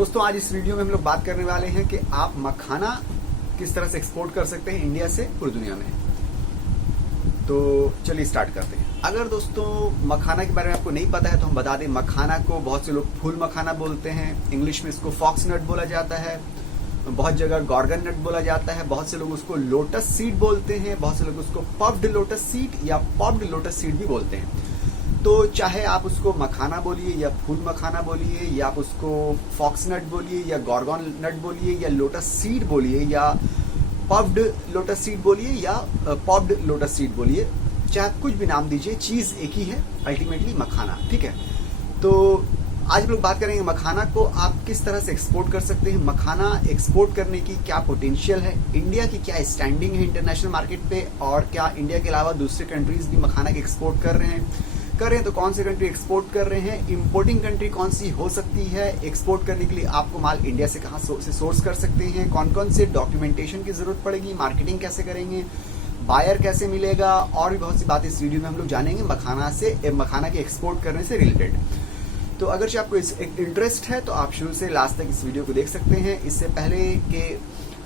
दोस्तों आज इस वीडियो में हम लोग बात करने वाले हैं कि आप मखाना किस तरह से एक्सपोर्ट कर सकते हैं इंडिया से पूरी दुनिया में। तो चलिए स्टार्ट करते हैं। अगर दोस्तों मखाना के बारे में आपको नहीं पता है तो हम बता दें, मखाना को बहुत से लोग फूल मखाना बोलते हैं, इंग्लिश में इसको फॉक्स नट बोला जाता है, बहुत जगह गॉर्गन नट बोला जाता है, बहुत से लोग उसको लोटस सीड बोलते हैं, बहुत से लोग उसको पफ्ड लोटस सीड या पॉप्ड लोटस सीड भी बोलते हैं। तो चाहे आप उसको मखाना बोलिए या फूल मखाना बोलिए या आप उसको फॉक्स नट बोलिए या गॉर्गन नट बोलिए या लोटस सीड बोलिए या पफ्ड लोटस सीड बोलिए या पॉप्ड लोटस सीड बोलिए, चाहे आप कुछ भी नाम दीजिए, चीज एक ही है, अल्टीमेटली मखाना। ठीक है, तो आज हम लोग बात करेंगे मखाना को आप किस तरह से एक्सपोर्ट कर सकते हैं, मखाना एक्सपोर्ट करने की क्या पोटेंशियल है, इंडिया की क्या स्टैंडिंग है इंटरनेशनल मार्केट पे, और क्या इंडिया के अलावा दूसरे कंट्रीज भी मखाना के एक्सपोर्ट कर रहे हैं तो कौन से कंट्री एक्सपोर्ट कर रहे हैं, इंपोर्टिंग कंट्री कौन सी हो सकती है, एक्सपोर्ट करने के लिए आपको माल इंडिया से कहाँ से सोर्स कर सकते हैं, कौन कौन से डॉक्यूमेंटेशन की जरूरत पड़ेगी, मार्केटिंग कैसे करेंगे, बायर कैसे मिलेगा, और भी बहुत सी बातें इस वीडियो में हम लोग जानेंगे मखाना के एक्सपोर्ट करने से रिलेटेड। तो अगर आपको इंटरेस्ट है तो आप शुरू से लास्ट तक इस वीडियो को देख सकते हैं। इससे पहले कि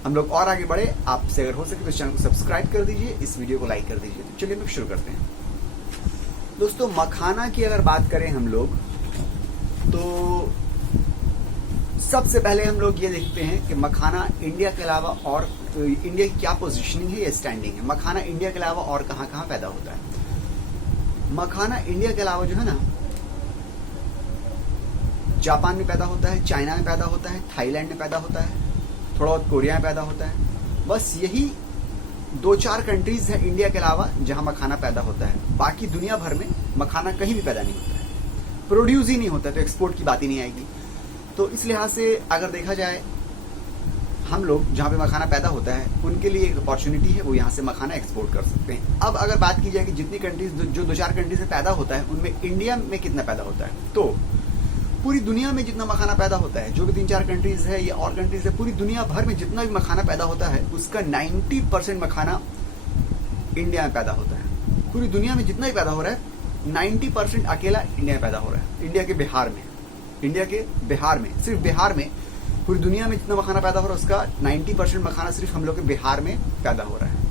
हम लोग और आगे बढ़े, आपसे अगर हो सके तो इस चैनल को सब्सक्राइब कर दीजिए, इस वीडियो को लाइक कर दीजिए। तो चलिए हम लोग शुरू करते हैं। दोस्तों मखाना की अगर बात करें हम लोग तो सबसे पहले हम लोग ये देखते हैं कि मखाना इंडिया के अलावा और इंडिया की क्या पोजीशनिंग है या स्टैंडिंग है, मखाना इंडिया के अलावा और कहाँ कहाँ पैदा होता है। मखाना इंडिया के अलावा जो है ना, जापान में पैदा होता है, चाइना में पैदा होता है, थाईलैंड में पैदा होता है, थोड़ा बहुत कोरिया में पैदा होता है। बस यही 2-4 कंट्रीज है इंडिया के अलावा जहां मखाना पैदा होता है। बाकी दुनिया भर में मखाना कहीं भी पैदा नहीं होता है, प्रोड्यूस ही नहीं होता है, तो एक्सपोर्ट की बात ही नहीं आएगी। तो इस लिहाज से अगर देखा जाए, हम लोग जहां पे मखाना पैदा होता है उनके लिए एक अपॉर्चुनिटी है, वो यहाँ से मखाना एक्सपोर्ट कर सकते हैं। अब अगर बात की जाए कि जितनी कंट्रीज जो 2-4 कंट्रीज में पैदा होता है उनमें इंडिया में कितना पैदा होता है, तो पूरी दुनिया में जितना मखाना पैदा होता है, जो भी 3-4 कंट्रीज है या और कंट्रीज है, पूरी दुनिया भर में जितना भी मखाना पैदा होता है उसका 90% मखाना इंडिया में पैदा होता है। पूरी दुनिया में जितना भी पैदा हो रहा है 90% अकेला इंडिया में पैदा हो रहा है। इंडिया के बिहार में, सिर्फ बिहार में पूरी दुनिया में जितना मखाना पैदा हो रहा है उसका 90% मखाना सिर्फ हम लोग के बिहार में पैदा हो रहा है।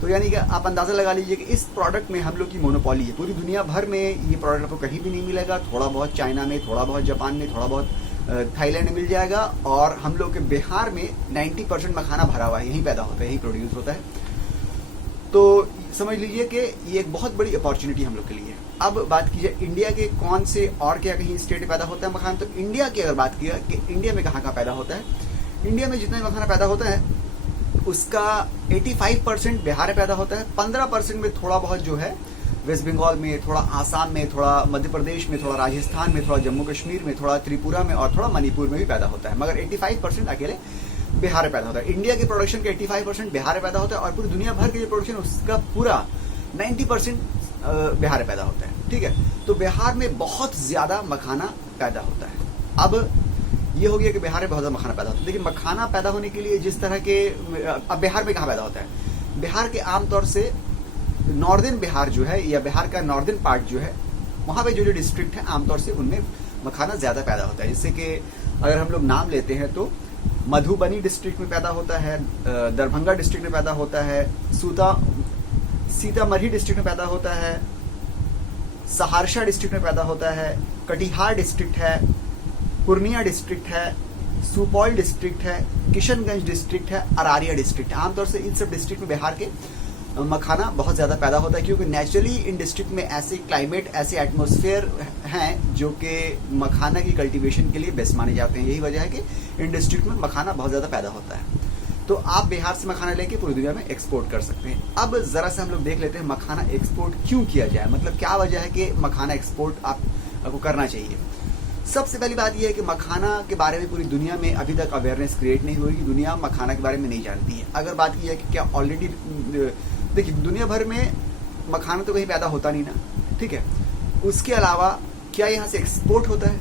तो यानी कि आप अंदाजा लगा लीजिए कि इस प्रोडक्ट में हम लोग की मोनोपोली है। पूरी दुनिया भर में ये प्रोडक्ट आपको कहीं भी नहीं मिलेगा, थोड़ा बहुत चाइना में, थोड़ा बहुत जापान में, थोड़ा बहुत थाईलैंड में मिल जाएगा, और हम लोग के बिहार में 90% मखाना भरा हुआ है, यहीं पैदा होता है, यहीं प्रोड्यूस होता है। तो समझ लीजिए कि ये एक बहुत बड़ी अपॉर्चुनिटी हम लोग के लिए है। अब बात की जाए इंडिया के कौन से और क्या कहीं स्टेट में पैदा होता है मखाना, तो इंडिया की अगर बात किया कि इंडिया में कहाँ कहाँ पैदा होता है, इंडिया में जितना मखाना पैदा होता है उसका 85% बिहार में पैदा होता है, 15% में थोड़ा बहुत जो है वेस्ट बंगाल में, थोड़ा आसाम में, थोड़ा मध्य प्रदेश में, थोड़ा राजस्थान में, थोड़ा जम्मू कश्मीर में, थोड़ा त्रिपुरा में और थोड़ा मणिपुर में भी पैदा होता है, मगर 85% अकेले बिहार में पैदा होता है। इंडिया के प्रोडक्शन का 85% बिहार में पैदा होता है, और पूरी दुनिया भर के जो प्रोडक्शन उसका पूरा 90% बिहार में पैदा होता है। ठीक है, तो बिहार में बहुत ज्यादा मखाना पैदा होता है। अब ये हो गया कि बिहार में बहुत ज्यादा मखाना पैदा होता है। लेकिन मखाना पैदा होने के लिए जिस तरह के, अब बिहार में कहाँ पैदा होता है, बिहार के आमतौर से नॉर्दर्न बिहार जो है या बिहार का नॉर्दर्न पार्ट जो है, वहाँ पे जो डिस्ट्रिक्ट है आमतौर से उनमें मखाना ज्यादा पैदा होता है। जैसे कि अगर हम लोग नाम लेते हैं तो मधुबनी डिस्ट्रिक्ट में पैदा होता है, दरभंगा डिस्ट्रिक्ट में पैदा होता है, सीतामढ़ी डिस्ट्रिक्ट में पैदा होता है, सहरसा डिस्ट्रिक्ट में पैदा होता है, कटिहार डिस्ट्रिक्ट है, पूर्णिया डिस्ट्रिक्ट है, सुपौल डिस्ट्रिक्ट है, किशनगंज डिस्ट्रिक्ट है, अरारिया डिस्ट्रिक्ट है। आमतौर से इन सब डिस्ट्रिक्ट में बिहार के मखाना बहुत ज्यादा पैदा होता है, क्योंकि नेचुरली इन डिस्ट्रिक्ट में ऐसे क्लाइमेट, ऐसे एटमॉस्फेयर हैं जो कि मखाना की कल्टीवेशन के लिए बेस्ट माने जाते हैं। यही वजह है कि इन डिस्ट्रिक्ट में मखाना बहुत ज्यादा पैदा होता है। तो आप बिहार से मखाना लेके पूरी दुनिया में एक्सपोर्ट कर सकते हैं। अब जरा से हम लोग देख लेते हैं मखाना एक्सपोर्ट क्यों किया जाए, मतलब क्या वजह है कि मखाना एक्सपोर्ट आपको करना चाहिए। सबसे पहली बात यह है कि मखाना के बारे में पूरी दुनिया में अभी तक अवेयरनेस क्रिएट नहीं हुई, दुनिया मखाना के बारे में नहीं जानती है। अगर बात की जाए कि क्या ऑलरेडी, देखिए दुनिया भर में मखाना तो कहीं पैदा होता नहीं ना, ठीक है, उसके अलावा क्या यहाँ से एक्सपोर्ट होता है,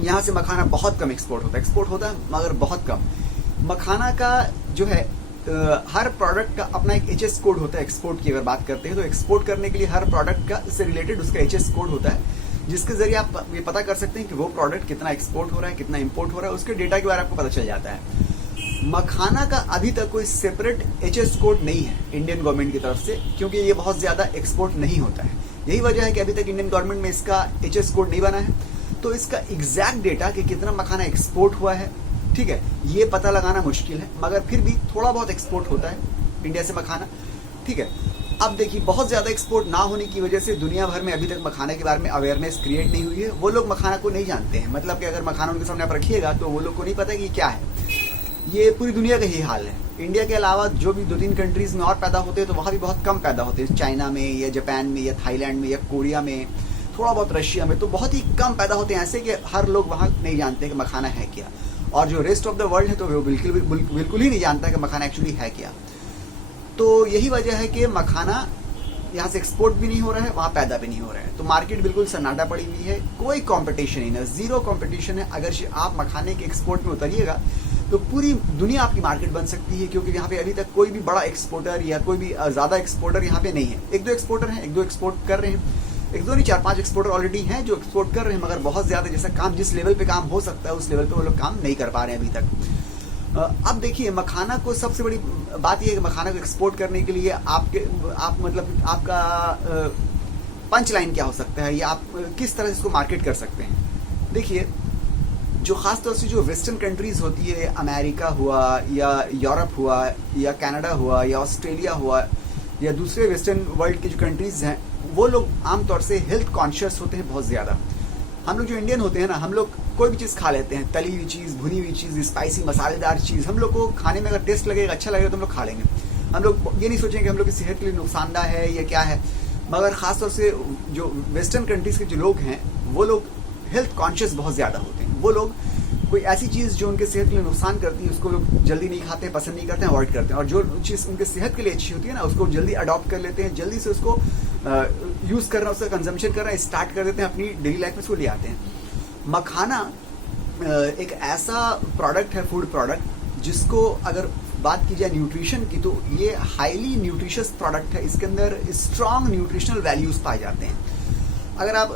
यहाँ से मखाना बहुत कम एक्सपोर्ट होता है मगर बहुत कम। मखाना का जो है हर प्रोडक्ट का अपना एक एचएस कोड होता है। एक्सपोर्ट की अगर बात करते हैं तो एक्सपोर्ट करने के लिए हर प्रोडक्ट का इससे रिलेटेड उसका एचएस कोड होता है, जिसके जरिए आप ये पता कर सकते हैं कि वो प्रोडक्ट कितना एक्सपोर्ट हो रहा है, कितना इंपोर्ट हो रहा है, उसके डेटा के बारे में आपको पता चल जाता है। मखाना का अभी तक कोई सेपरेट एचएस कोड नहीं है इंडियन गवर्नमेंट की तरफ से, क्योंकि ये बहुत ज्यादा एक्सपोर्ट नहीं होता है। यही वजह है कि अभी तक इंडियन गवर्नमेंट में इसका एचएस कोड नहीं बना है। तो इसका एग्जैक्ट डेटा कि कितना मखाना एक्सपोर्ट हुआ है, ठीक है, ये पता लगाना मुश्किल है, मगर फिर भी थोड़ा बहुत एक्सपोर्ट होता है इंडिया से मखाना, ठीक है। अब देखिए, बहुत ज्यादा एक्सपोर्ट ना होने की वजह से दुनिया भर में अभी तक मखाने के बारे में अवेयरनेस क्रिएट नहीं हुई है। वो लोग मखाना को नहीं जानते हैं, मतलब कि अगर मखाना उनके सामने आप रखिएगा तो वो लोग को नहीं पता कि क्या है। ये पूरी दुनिया का यही हाल है। इंडिया के अलावा जो भी 2-3 कंट्रीज में और पैदा होते हैं तो वहाँ भी बहुत कम पैदा होते हैं, चाइना में या जापान में या थाईलैंड में या कोरिया में, थोड़ा बहुत रशिया में, तो बहुत ही कम पैदा होते हैं ऐसे कि हर लोग वहाँ नहीं जानते कि मखाना है क्या। और जो रेस्ट ऑफ द वर्ल्ड है तो वो बिल्कुल ही नहीं जानता कि मखाना एक्चुअली है क्या। तो यही वजह है कि मखाना यहाँ से एक्सपोर्ट भी नहीं हो रहा है, वहाँ पैदा भी नहीं हो रहा है। तो मार्केट बिल्कुल सन्नाटा पड़ी हुई है, कोई कंपटीशन नहीं है, जीरो कंपटीशन है। अगर आप मखाने के एक्सपोर्ट में उतरिएगा तो पूरी दुनिया आपकी मार्केट बन सकती है, क्योंकि यहाँ पे अभी तक कोई भी बड़ा एक्सपोर्टर या कोई भी ज्यादा एक्सपोर्टर यहाँ पे नहीं है। 1-2 एक्सपोर्टर हैं, 1-2 एक्सपोर्ट कर रहे हैं, 1-2 नहीं 4-5 एक्सपोर्टर ऑलरेडी हैं जो एक्सपोर्ट कर रहे हैं, मगर बहुत ज्यादा जैसा काम जिस लेवल पे काम हो सकता है उस लेवल पे वो लोग काम नहीं कर पा रहे हैं अभी तक। अब देखिए, मखाना को सबसे बड़ी बात यह है कि मखाना को एक्सपोर्ट करने के लिए मतलब आपका पंच लाइन क्या हो सकता है, या आप किस तरह से इसको मार्केट कर सकते हैं। देखिए, जो खासतौर से जो वेस्टर्न कंट्रीज होती है, अमेरिका हुआ या यूरोप हुआ या कनाडा हुआ या ऑस्ट्रेलिया हुआ या दूसरे वेस्टर्न वर्ल्ड के जो कंट्रीज हैं, वो लोग आमतौर से हेल्थ कॉन्शियस होते हैं बहुत ज्यादा। हम लोग जो इंडियन होते हैं ना, हम लोग कोई भी चीज़ खा लेते हैं, तली हुई चीज़, भुनी हुई चीज़, स्पाइसी मसालेदार चीज़, हम लोग को खाने में अगर टेस्ट लगेगा, अच्छा लगेगा तो हम लोग खा लेंगे। हम लोग ये नहीं सोचेंगे कि हम लोग की सेहत के लिए नुकसानदायक है या क्या है। मगर खासतौर से जो वेस्टर्न कंट्रीज के जो लोग हैं वो लोग हेल्थ कॉन्शियस बहुत ज़्यादा होते हैं। वो लोग कोई ऐसी चीज़ जो उनके सेहत के लिए नुकसान करती है उसको लोग जल्दी नहीं खाते, पसंद नहीं करते हैं, अवॉइड करते हैं। और जो चीज़ उनके सेहत के लिए अच्छी होती है ना, उसको जल्दी अडॉप्ट कर लेते हैं, जल्दी से उसको यूज़ करना, उसका कंजम्पशन करना स्टार्ट कर देते हैं, अपनी डेली लाइफ में उसको ले आते हैं। मखाना एक ऐसा प्रोडक्ट है, फूड प्रोडक्ट, जिसको अगर बात की जाए न्यूट्रिशन की तो ये हाईली न्यूट्रिशियस प्रोडक्ट है। इसके अंदर स्ट्रॉन्ग न्यूट्रिशनल वैल्यूज पाए जाते हैं। अगर आप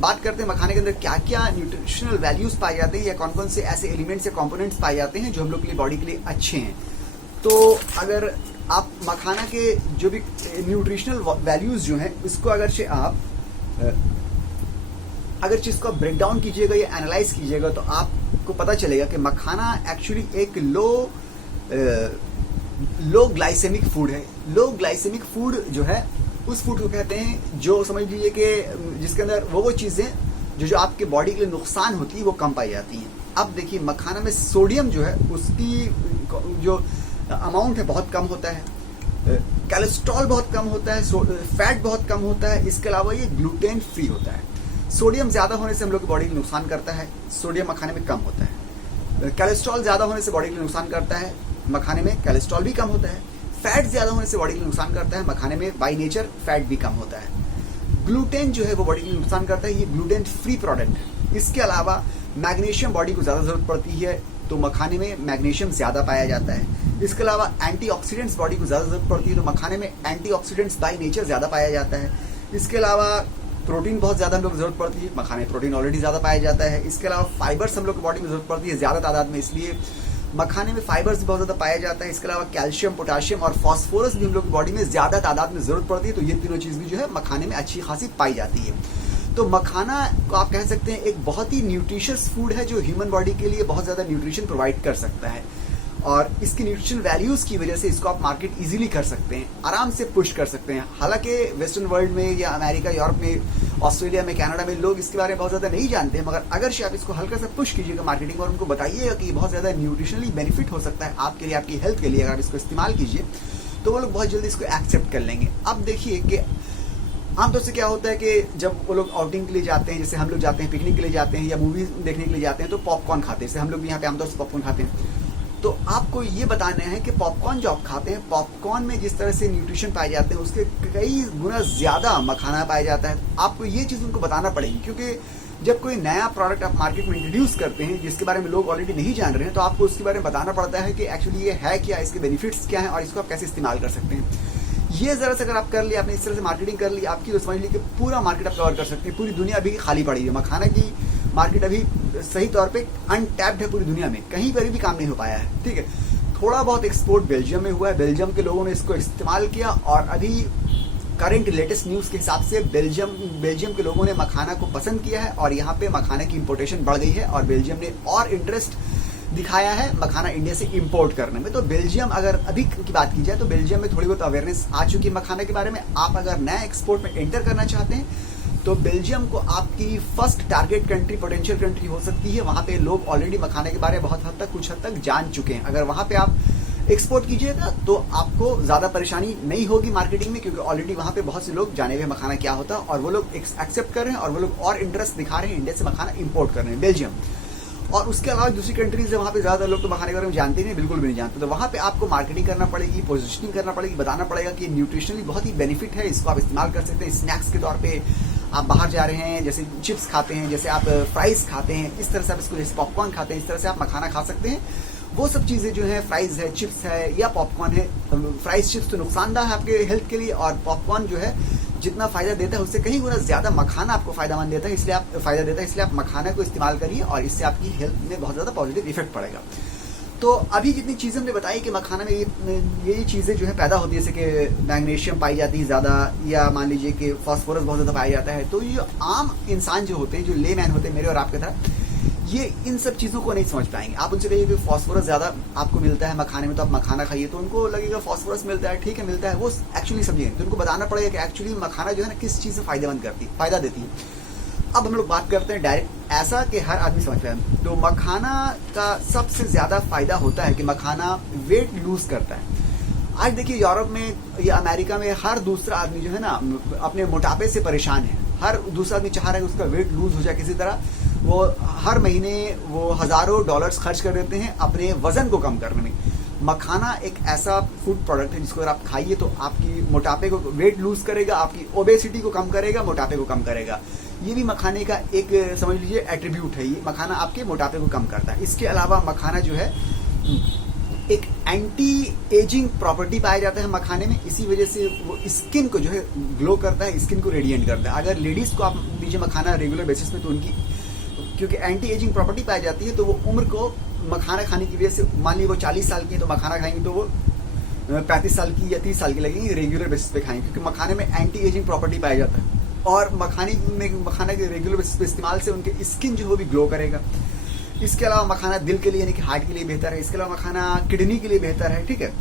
बात करते हैं मखाने के अंदर क्या क्या न्यूट्रिशनल वैल्यूज पाए जाते हैं या कौन कौन से ऐसे एलिमेंट्स या कंपोनेंट्स पाए जाते हैं जो हम लोग के लिए, बॉडी के लिए अच्छे हैं, तो अगर आप मखाना के जो भी न्यूट्रिशनल वैल्यूज जो हैं इसको अगर चीज को ब्रेक डाउन कीजिएगा या एनालाइज कीजिएगा तो आपको पता चलेगा कि मखाना एक्चुअली एक लो ग्लाइसेमिक फूड है। लो ग्लाइसेमिक फूड जो है उस फूड को कहते हैं जो समझ लीजिए कि जिसके अंदर वो चीजें जो आपके बॉडी के लिए नुकसान होती है वो कम पाई जाती हैं। अब देखिए, मखाना में सोडियम जो है उसकी जो अमाउंट है बहुत कम होता है, कोलेस्ट्रॉल बहुत कम होता है, फैट बहुत कम होता है, इसके अलावा ये ग्लूटेन फ्री होता है। सोडियम ज्यादा होने से हम लोग की बॉडी को नुकसान करता है, सोडियम मखाने में कम होता है। कोलेस्ट्रॉल ज्यादा होने से बॉडी के लिए नुकसान करता है, मखाने में कोलेस्ट्रॉल भी कम होता है। फैट ज्यादा होने से बॉडी के लिए नुकसान करता है, मखाने में बाई नेचर फैट भी कम होता है। ग्लूटेन जो है वो बॉडी के लिए नुकसान करता है, ये ग्लूटेन फ्री प्रोडक्ट है। इसके अलावा मैग्नीशियम बॉडी को ज्यादा जरूरत पड़ती है तो मखाने में मैग्नीशियम ज्यादा पाया जाता है। इसके अलावा एंटीऑक्सीडेंट्स बॉडी को ज्यादा जरूरत पड़ती है तो मखाने में एंटीऑक्सीडेंट्स बाई नेचर ज्यादा पाया जाता है। इसके अलावा प्रोटीन बहुत ज्यादा हम लोग को जरूरत पड़ती है, मखाने में प्रोटीन ऑलरेडी ज्यादा पाया जाता है। इसके अलावा फाइबर्स हम लोग की बॉडी में जरूरत पड़ती है ज्यादा तादाद में, इसलिए मखाने में फाइबर्स बहुत ज्यादा पाया जाता है। इसके अलावा कैल्शियम, पोटाशियम और फास्फोरस भी हम लोग की बॉडी में ज्यादा तादाद में जरूरत पड़ती है, तो ये तीनों चीज भी जो है मखाने में अच्छी खासी पाई जाती है। तो मखाना को आप कह सकते हैं एक बहुत ही न्यूट्रिशियस फूड है जो ह्यूमन बॉडी के लिए बहुत ज्यादा न्यूट्रिशन प्रोवाइड कर सकता है, और इसकी न्यूट्रिशन वैल्यूज की वजह से इसको आप मार्केट इजीली कर सकते हैं, आराम से पुश कर सकते हैं। हालांकि वेस्टर्न वर्ल्ड में या अमेरिका, यूरोप में, ऑस्ट्रेलिया में, कनाडा में लोग इसके बारे में बहुत ज्यादा नहीं जानते हैं, मगर अगर आप इसको हल्का सा पुश कीजिएगा मार्केटिंग और उनको बताइएगा कि बहुत ज्यादा न्यूट्रिशनली बेनिफिट हो सकता है आपके लिए, आपकी हेल्थ के लिए, अगर आप इसको इस्तेमाल कीजिए तो वो लोग बहुत जल्दी इसको एक्सेप्ट कर लेंगे। अब देखिए कि आमतौर से क्या होता है कि जब वो लोग आउटिंग के लिए जाते हैं, जैसे हम लोग जाते हैं पिकनिक के लिए जाते हैं या मूवी देखने के लिए जाते हैं, तो पॉपकॉर्न खाते हैं। जैसे हम लोग भी यहाँ पे आमतौर से पॉपकॉर्न खाते हैं। तो आपको ये बताना है कि पॉपकॉर्न जो आप खाते हैं, पॉपकॉर्न में जिस तरह से न्यूट्रिशन पाए जाते हैं उसके कई गुना ज्यादा मखाना पाया जाता है। आपको ये चीज उनको बताना पड़ेगी, क्योंकि जब कोई नया प्रोडक्ट आप मार्केट में इंट्रोड्यूस करते हैं जिसके बारे में लोग ऑलरेडी नहीं जान रहे हैं, तो आपको उसके बारे में बताना पड़ता है कि एक्चुअली ये है क्या, इसके बेनिफिट्स क्या हैं और इसको आप कैसे इस्तेमाल कर सकते हैं। ये जरा से अगर आप कर लिया, आपने इस तरह से मार्केटिंग कर ली आपकी, तो समझ ली कि पूरा मार्केट आप कवर कर सकते हैं। पूरी दुनिया अभी खाली पड़ी है, मखाना की मार्केट अभी सही तौर पे अनटैप्ड है पूरी दुनिया में, कहीं पर भी काम नहीं हो पाया है, ठीक है। थोड़ा बहुत एक्सपोर्ट बेल्जियम में हुआ है, बेल्जियम के लोगों ने इसको इस्तेमाल किया, और अभी करंट लेटेस्ट न्यूज़ के हिसाब से बेल्जियम के लोगों ने मखाना को पसंद किया है, और यहाँ पे मखाने की इंपोर्टेशन बढ़ गई है, और बेल्जियम ने और इंटरेस्ट दिखाया है मखाना इंडिया से इंपोर्ट करने में। तो बेल्जियम, अगर अभी की बात की जाए तो बेल्जियम में थोड़ी बहुत अवेयरनेस आ चुकी है मखाने के बारे में। आप अगर नया एक्सपोर्ट में एंटर करना चाहते हैं तो बेल्जियम को आपकी first target country, potential country हो सकती है। वहाँ पे लोग ऑलरेडी मखाने के बारे में बहुत हद तक, कुछ हद तक जान चुके हैं। अगर वहाँ पे आप एक्सपोर्ट कीजिएगा तो आपको ज़्यादा परेशानी नहीं होगी मार्केटिंग में, क्योंकि ऑलरेडी वहाँ पे बहुत से लोग जाने हुए मखाना क्या होता है, और वो लोग एक्सेप्ट कर रहे हैं, और वो लोग और इंटरेस्ट दिखा रहे हैं इंडिया से मखाना इंपोर्ट कर रहे हैं, बेल्जियम। और उसके अलावा दूसरी कंट्रीज है, वहाँ पे ज़्यादा लोग तो मखाने के बारे में जानते नहीं, बिल्कुल भी नहीं जानते। तो वहाँ पे आपको मार्केटिंग करना पड़ेगी, पोजिशनिंग करना पड़ेगी, बताना पड़ेगा कि न्यूट्रिशनली बहुत ही बेनिफिट है, इसको आप इस्तेमाल कर सकते हैं स्नैक्स के तौर पे। आप बाहर जा रहे हैं, जैसे चिप्स खाते हैं, जैसे आप फ्राइज खाते हैं, इस तरह से आप इसको, जैसे पॉपकॉर्न खाते हैं, इस तरह से आप मखाना खा सकते हैं। वो सब चीज़ें जो है, फ्राइज है, चिप्स है या पॉपकॉर्न है, फ्राइज चिप्स तो नुकसानदायक है आपके हेल्थ के लिए, और पॉपकॉर्न जो है जितना फायदा देता है उससे कहीं गुना ज्यादा मखाना आपको फायदेमंद देता है, इसलिए आप मखाना को इस्तेमाल करिए, और इससे आपकी हेल्थ में बहुत ज्यादा पॉजिटिव इफेक्ट पड़ेगा। तो अभी जितनी चीज़ें हमने बताई कि मखाना में ये चीज़ें जो है पैदा होती है, जैसे कि मैग्नीशियम पाई जाती है ज़्यादा, या मान लीजिए कि फास्फोरस बहुत ज़्यादा पाया जाता है। तो ये आम इंसान जो होते हैं, जो लेमैन होते हैं मेरे और आपके तरह, ये इन सब चीज़ों को नहीं समझ पाएंगे। आप उनसे कहिए कि फास्फोरस ज़्यादा आपको मिलता है मखाने में, तो आप मखाना खाइए, तो उनको लगेगा फास्फोरस मिलता है, ठीक है मिलता है, वो एक्चुअली समझेंगे। तो उनको बताना पड़ेगा कि एक्चुअली मखाना जो है ना किस चीज़ से फायदा देती है। अब हम लोग बात करते हैं डायरेक्ट, ऐसा कि हर आदमी समझ पाए। तो मखाना का सबसे ज़्यादा फायदा होता है कि मखाना वेट लूज करता है। आज देखिए यूरोप में या अमेरिका में हर दूसरा आदमी जो है ना अपने मोटापे से परेशान है। हर दूसरा आदमी चाह रहा है कि उसका वेट लूज हो जाए किसी तरह। वो हर महीने वो हज़ारों डॉलर्स खर्च कर देते हैं अपने वजन को कम करने में। मखाना एक ऐसा फूड प्रोडक्ट है जिसको अगर आप खाइए तो आपकी मोटापे को, वेट लूज करेगा, आपकी ओबेसिटी को कम करेगा, मोटापे को कम करेगा। ये भी मखाने का एक समझ लीजिए एट्रीब्यूट है। ये मखाना आपके मोटापे को कम करता है। इसके अलावा मखाना जो है एक एंटी एजिंग प्रॉपर्टी पाया जाता है मखाने में, इसी वजह से वो स्किन को जो है ग्लो करता है, स्किन को रेडिएंट करता है। अगर लेडीज को आप दीजिए मखाना रेगुलर बेसिस में, तो उनकी क्योंकि एंटी एजिंग प्रॉपर्टी पाई जाती है, तो वो उम्र को मखाना खाने की वजह से, मान लीजिए वो 40 साल की है तो मखाना खाएंगे तो वो 35 साल की या 30 साल की लगेंगी रेगुलर बेसिस पे खाएंगे, क्योंकि मखाने में एंटी एजिंग प्रॉपर्टी पाया जाता है। और मखाना के रेगुलर बेसिस पे इस्तेमाल से उनके स्किन जो है भी ग्लो करेगा। इसके अलावा मखाना दिल के लिए यानी कि हार्ट के लिए बेहतर है। इसके अलावा मखाना किडनी के लिए बेहतर है, ठीक है।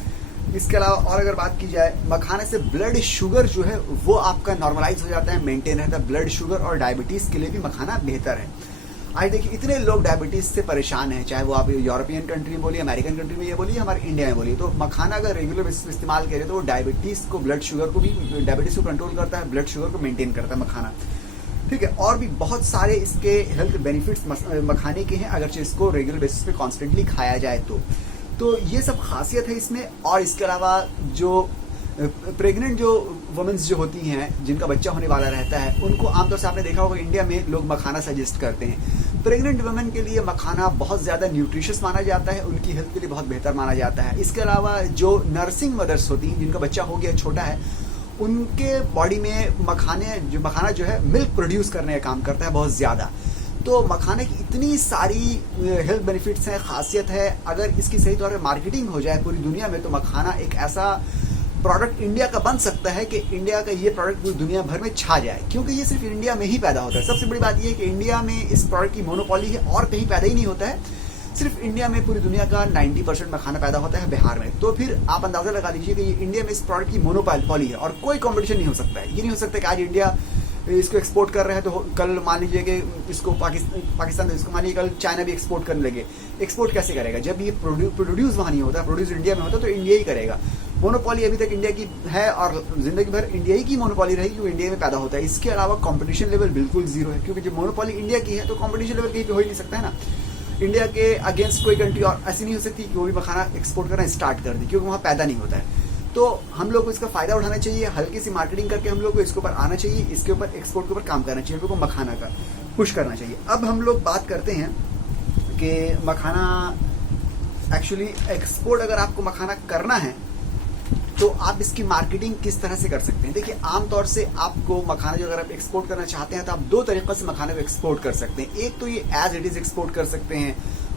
इसके अलावा और अगर बात की जाए, मखाने से ब्लड शुगर जो है वो आपका नॉर्मलाइज हो जाता है, मेंटेन रहता है। ब्लड शुगर और डायबिटीज के लिए भी मखाना बेहतर है। आज देखिए इतने लोग डायबिटीज से परेशान हैं, चाहे वो आप यूरोपियन कंट्री में बोलिए, अमेरिकन कंट्री में ये बोलिए, हमारे इंडिया में बोलिए। तो मखाना अगर रेगुलर बेसिस पे इस्तेमाल करें तो वो डायबिटीज को, ब्लड शुगर को भी, डायबिटीज को कंट्रोल करता है, ब्लड शुगर को मेंटेन करता है मखाना, ठीक है। और भी बहुत सारे इसके हेल्थ बेनिफिट्स मखाने के हैं, अगर इसको रेगुलर बेसिस पे कॉन्स्टेंटली खाया जाए तो ये सब खासियत है इसमें। और इसके अलावा जो प्रेग्नेंट जो वुमेन्स जो होती हैं, जिनका बच्चा होने वाला रहता है, उनको आमतौर से आपने देखा होगा इंडिया में लोग मखाना सजेस्ट करते हैं। प्रेग्नेंट वुमेन के लिए मखाना बहुत ज़्यादा न्यूट्रिशियस माना जाता है, उनकी हेल्थ के लिए बहुत बेहतर माना जाता है। इसके अलावा जो नर्सिंग मदर्स होती हैं, जिनका बच्चा हो गया छोटा है, उनके बॉडी में मखाना जो है मिल्क प्रोड्यूस करने का काम करता है बहुत ज़्यादा। तो मखाने की इतनी सारी हेल्थ बेनिफिट्स हैं, खासियत है। अगर इसकी सही तौर पर मार्केटिंग हो जाए पूरी दुनिया में तो मखाना एक ऐसा प्रोडक्ट इंडिया का बन सकता है कि इंडिया का ये प्रोडक्ट पूरी दुनिया भर में छा जाए, क्योंकि ये सिर्फ इंडिया में ही पैदा होता है। सबसे बड़ी बात ये है कि इंडिया में इस प्रोडक्ट की मोनोपोली है और कहीं पैदा ही नहीं होता है। सिर्फ इंडिया में पूरी दुनिया का 90% मखाना पैदा होता है बिहार में। तो फिर आप अंदाजा लगा लीजिए कि ये इंडिया में इस प्रोडक्ट की मोनोपोली है और कोई कॉम्पिटिशन नहीं हो सकता है। ये नहीं हो सकता कि आज इंडिया इसको एक्सपोर्ट कर रहा है तो कल मान लीजिए कि इसको पाकिस्तान, इसको मान लीजिए कल चाइना भी एक्सपोर्ट करने लगे। एक्सपोर्ट कैसे करेगा जब ये प्रोड्यूस वहाँ नहीं होता, प्रोड्यूस इंडिया में होता तो इंडिया ही करेगा। मोनोपोली अभी तक इंडिया की है और जिंदगी भर इंडिया ही की मोनोपोली रहेगी, जो इंडिया में पैदा होता है। इसके अलावा कंपटीशन लेवल बिल्कुल जीरो है, क्योंकि जब मोनोपोली इंडिया की है तो कंपटीशन लेवल कहीं पे हो ही नहीं सकता है ना। इंडिया के अगेंस्ट कोई कंट्री और ऐसी नहीं हो सकती कि वो भी मखाना एक्सपोर्ट करना स्टार्ट कर दे, क्योंकि वहाँ पैदा नहीं होता है। तो हम लोग को इसका फायदा उठाना चाहिए, हल्की सी मार्केटिंग करके हम लोग को इसके ऊपर आना चाहिए, इसके ऊपर एक्सपोर्ट के ऊपर काम करना चाहिए, हम लोग को मखाना का पुश करना चाहिए। अब हम लोग बात करते हैं कि मखाना एक्चुअली एक्सपोर्ट अगर आपको मखाना करना है तो आप इसकी मार्केटिंग किस तरह से कर सकते हैं? देखिए, आमतौर से आपको मखाना जो अगर आप एक्सपोर्ट करना चाहते हैं तो आप दो तरीक़ों से मखाने को एक्सपोर्ट कर सकते हैं। एक तो ये एज इट इज़ एक्सपोर्ट कर सकते हैं।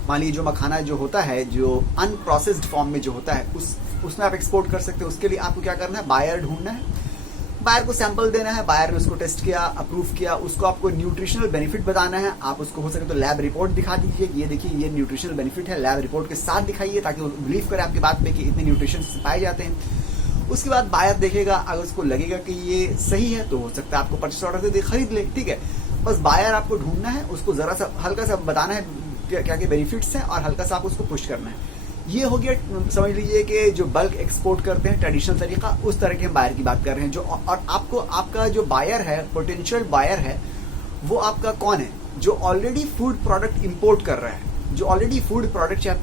मान लीजिए जो मखाना जो होता है, जो अनप्रोसेस्ड फॉर्म में जो होता है, उसमें आप एक्सपोर्ट कर सकते हैं। उसके लिए आपको क्या करना है, बायर ढूंढना है, बायर को सैंपल देना है, बायर ने उसको टेस्ट किया, अप्रूव किया, उसको आपको न्यूट्रिशनल बेनिफिट बताना है। आप उसको हो सके तो लैब रिपोर्ट दिखा दीजिए, ये देखिए ये न्यूट्रिशनल बेनिफिट है, लैब रिपोर्ट के साथ दिखाइए ताकि वो बिलीव करे आपकी बात पे कि इतने न्यूट्रिशन पाए जाते हैं। उसके बाद बायर देखेगा, अगर उसको लगेगा कि ये सही है तो हो सकता है आपको परचेस ऑर्डर दे खरीद ले, ठीक है। बस बायर आपको ढूंढना है, उसको जरा सा हल्का सा बताना है क्या क्या बेनिफिट्स हैं और हल्का सा आप उसको पुश करना है। ये हो गया, समझ लीजिए कि जो बल्क एक्सपोर्ट करते हैं ट्रेडिशनल तरीका, उस तरह के हम बायर की बात कर रहे हैं। जो और आपका जो बायर है, पोटेंशियल बायर है, वो आपका कौन है? जो ऑलरेडी फूड प्रोडक्ट इंपोर्ट कर रहा है, जो ऑलरेडी फूड प्रोडक्ट चाहे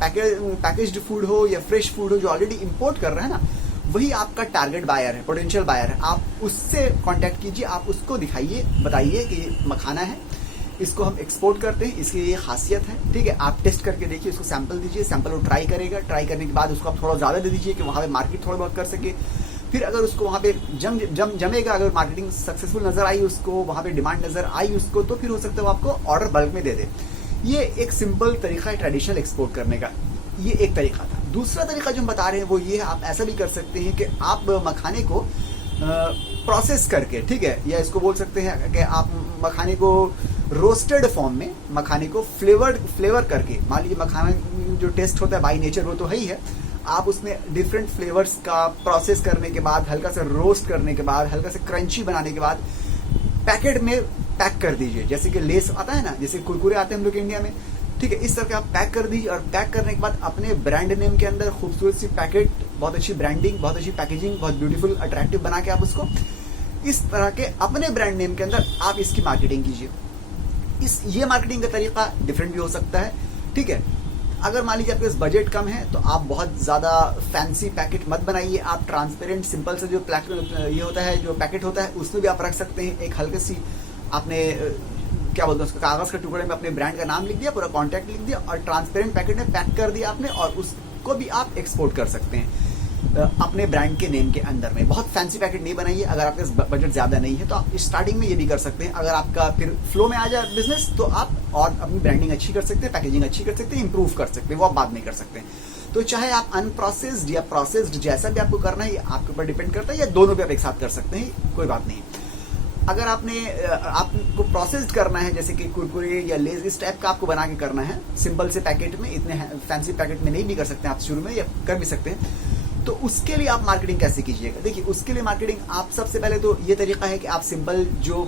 पैकेज्ड फूड हो या फ्रेश फूड हो, जो ऑलरेडी इंपोर्ट कर रहा है ना, वही आपका टारगेट बायर है, पोटेंशियल बायर है। आप उससे कांटेक्ट कीजिए, आप उसको दिखाइए, बताइए कि ये मखाना है, इसको हम एक्सपोर्ट करते हैं, इसकी ये खासियत है, ठीक है। आप टेस्ट करके देखिए, उसको सैंपल दीजिए, सैंपल वो ट्राई करेगा, ट्राई करने के बाद उसको आप थोड़ा ज़्यादा दे दीजिए कि वहाँ पे मार्केट थोड़ा बहुत कर सके। फिर अगर उसको वहाँ पे जमेगा, अगर मार्केटिंग सक्सेसफुल नजर आई उसको, वहाँ पे डिमांड नजर आई उसको, तो फिर हो सकता है वो आपको ऑर्डर बल्क में दे दे। ये एक सिंपल तरीका है ट्रेडिशनल एक्सपोर्ट करने का, ये एक तरीका था। दूसरा तरीका जो हम बता रहे हैं वो ये है, आप ऐसा भी कर सकते हैं कि आप मखाने को प्रोसेस करके, ठीक है, या इसको बोल सकते हैं कि आप मखाने को रोस्टेड फॉर्म में, मखाने को फ्लेवर करके, मान लीजिए मखाना जो टेस्ट होता है बाई नेचर वो तो है ही है, आप उसमें डिफरेंट फ्लेवर्स का प्रोसेस करने के बाद, हल्का सा रोस्ट करने के बाद, हल्का सा क्रंची बनाने के बाद पैकेट में पैक कर दीजिए। जैसे कि लेस आता है ना, जैसे कुरकुरे आते हैं हम लोग इंडिया में, ठीक है, इस तरह के आप पैक कर दीजिए। और पैक करने के बाद अपने ब्रांड नेम के अंदर खूबसूरत सी पैकेट, बहुत अच्छी ब्रांडिंग, बहुत अच्छी पैकेजिंग, बहुत ब्यूटीफुल अट्रैक्टिव बना के आप उसको इस तरह के अपने ब्रांड नेम के अंदर आप इसकी मार्केटिंग कीजिए। ये मार्केटिंग का तरीका डिफरेंट भी हो सकता है, ठीक है। अगर मान लीजिए आपके पास बजट कम है तो आप बहुत ज़्यादा फैंसी पैकेट मत बनाइए, आप ट्रांसपेरेंट सिंपल से जो ये होता है, जो पैकेट होता है, उसमें भी आप रख सकते हैं। एक हल्की सी आपने क्या बोलते हैं उसका, कागज़ के टुकड़े में अपने ब्रांड का नाम लिख दिया, पूरा कॉन्टैक्ट लिख दिया और ट्रांसपेरेंट पैकेट में पैक कर दिया आपने, और उसको भी आप एक्सपोर्ट कर सकते हैं अपने ब्रांड के नेम के अंदर में। बहुत फैंसी पैकेट नहीं बनाइए, अगर आपके बजट ज़्यादा नहीं है तो आप स्टार्टिंग में ये भी कर सकते हैं। अगर आपका फिर फ्लो में आ जाए बिजनेस तो आप और अपनी ब्रांडिंग अच्छी कर सकते हैं, पैकेजिंग अच्छी कर सकते हैं, इंप्रूव कर सकते हैं, वो आप बाद में कर सकते हैं। तो चाहे आप अनप्रोसेस्ड या प्रोसेस्ड, जैसा भी आपको करना है ये आपके ऊपर डिपेंड करता है, या दोनों भी आप एक साथ कर सकते हैं, कोई बात नहीं। अगर आपको प्रोसेस्ड करना है, जैसे कि कुरकुरे या लेज इस टाइप का आपको बना के करना है सिंपल से पैकेट में, इतने फैंसी पैकेट में नहीं भी कर सकते आप शुरू में, या कर भी सकते हैं, तो उसके लिए आप मार्केटिंग कैसे कीजिएगा? देखिए, उसके लिए मार्केटिंग आप सबसे पहले तो ये तरीका है कि आप सिंपल जो